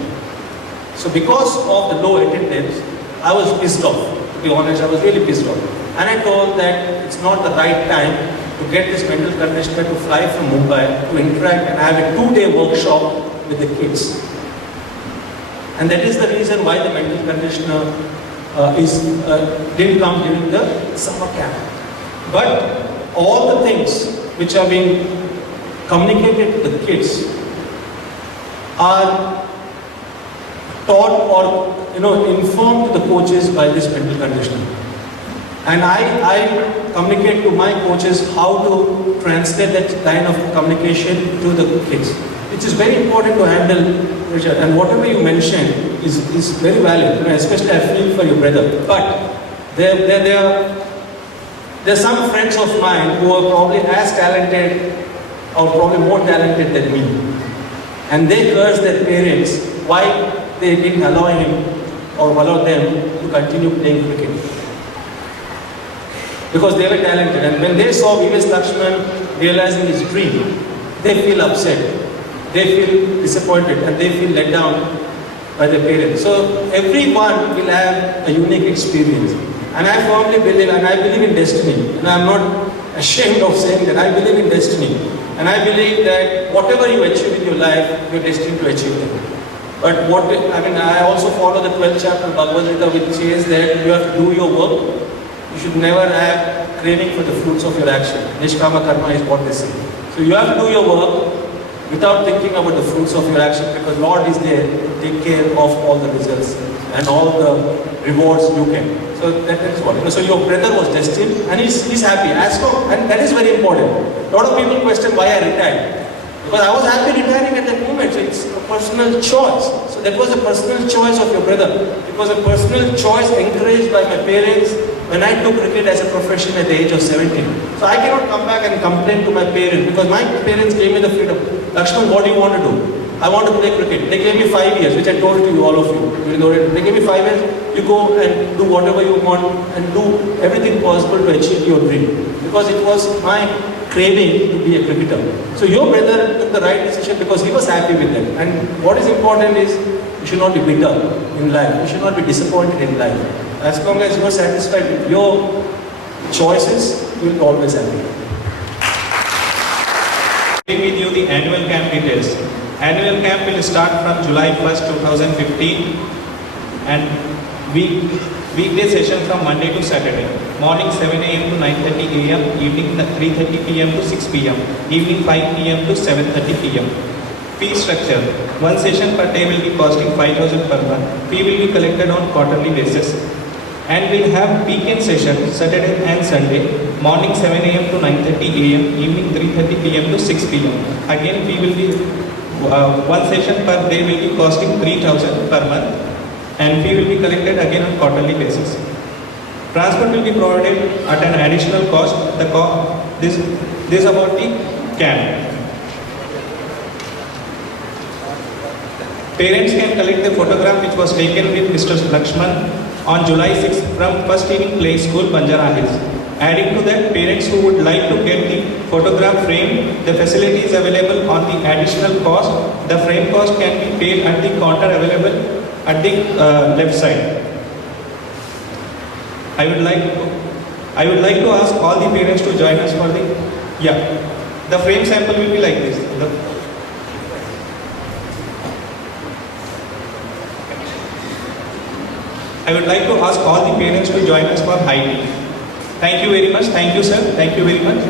So because of the low attendance, I was pissed off. To be honest, I was really pissed off. And I told that it's not the right time to get this mental conditioner to fly from Mumbai to interact and have a 2-day workshop with the kids. And that is the reason why the mental conditioner didn't come during the summer camp. But all the things which are being communicated to the kids are taught or informed to the coaches by this mental conditioner. And I communicate to my coaches how to translate that kind of communication to the kids. It is very important to handle pressure, and whatever you mentioned is very valid, especially I feel for your brother. But there are some friends of mine who are probably as talented or probably more talented than me. And they curse their parents why they didn't allow him or allow them to continue playing cricket. Because they were talented, and when they saw VVS Lakshman realizing his dream, they feel upset, they feel disappointed, and they feel let down by their parents. So everyone will have a unique experience. And I firmly believe, and I believe in destiny, and I'm not ashamed of saying that I believe in destiny. And I believe that whatever you achieve in your life, you're destined to achieve it. But I also follow the 12th chapter of Bhagavad Gita, which says that you have to do your work. You should never have craving for the fruits of your action. Nishkama karma is what they say. So you have to do your work without thinking about the fruits of your action, because Lord is there to take care of all the results and all the rewards you can. So that is what. So your brother was destined and he's happy. And that is very important. A lot of people question why I retired. Because I was happy retiring at that moment. So it's a personal choice. So that was a personal choice of your brother. It was a personal choice encouraged by my parents when I took cricket as a profession at the age of 17. So I cannot come back and complain to my parents, because my parents gave me the freedom. Lakshman, what do you want to do? I want to play cricket. They gave me 5 years, which I told to you, all of you. They gave me 5 years. You go and do whatever you want and do everything possible to achieve your dream. Because it was my craving to be a cricketer. So your brother took the right decision because he was happy with that. And what is important is you should not be bitter in life. You should not be disappointed in life. As long as you are satisfied with your choices, you will be always happy. With you the annual camp details. Annual camp will start from July 1st, 2015, and weekday session from Monday to Saturday. Morning 7 a.m. to 9:30 a.m., evening 3:30 p.m. to 6 p.m., evening 5 p.m. to 7:30 p.m. Fee structure. One session per day will be costing 5,000 per month. Fee will be collected on quarterly basis. And we'll have weekend session Saturday and Sunday, morning 7 a.m. to 9:30 a.m., evening 3:30 p.m. to 6 p.m. Again, fee will be one session per day will be costing 3,000 per month, and fee will be collected again on quarterly basis. Transport will be provided at an additional cost. This about the camp. Parents can collect the photograph which was taken with Mr. Lakshman on July 6th from First Evening Play School, Banjara Hills. Adding to that, parents who would like to get the photograph frame, the facility is available on the additional cost. The frame cost can be paid at the counter available at the left side. I would like to ask all the parents to join us for the frame sample will be like this. I would like to ask all the parents to join us for high tea. Thank you very much. Thank you, sir. Thank you very much.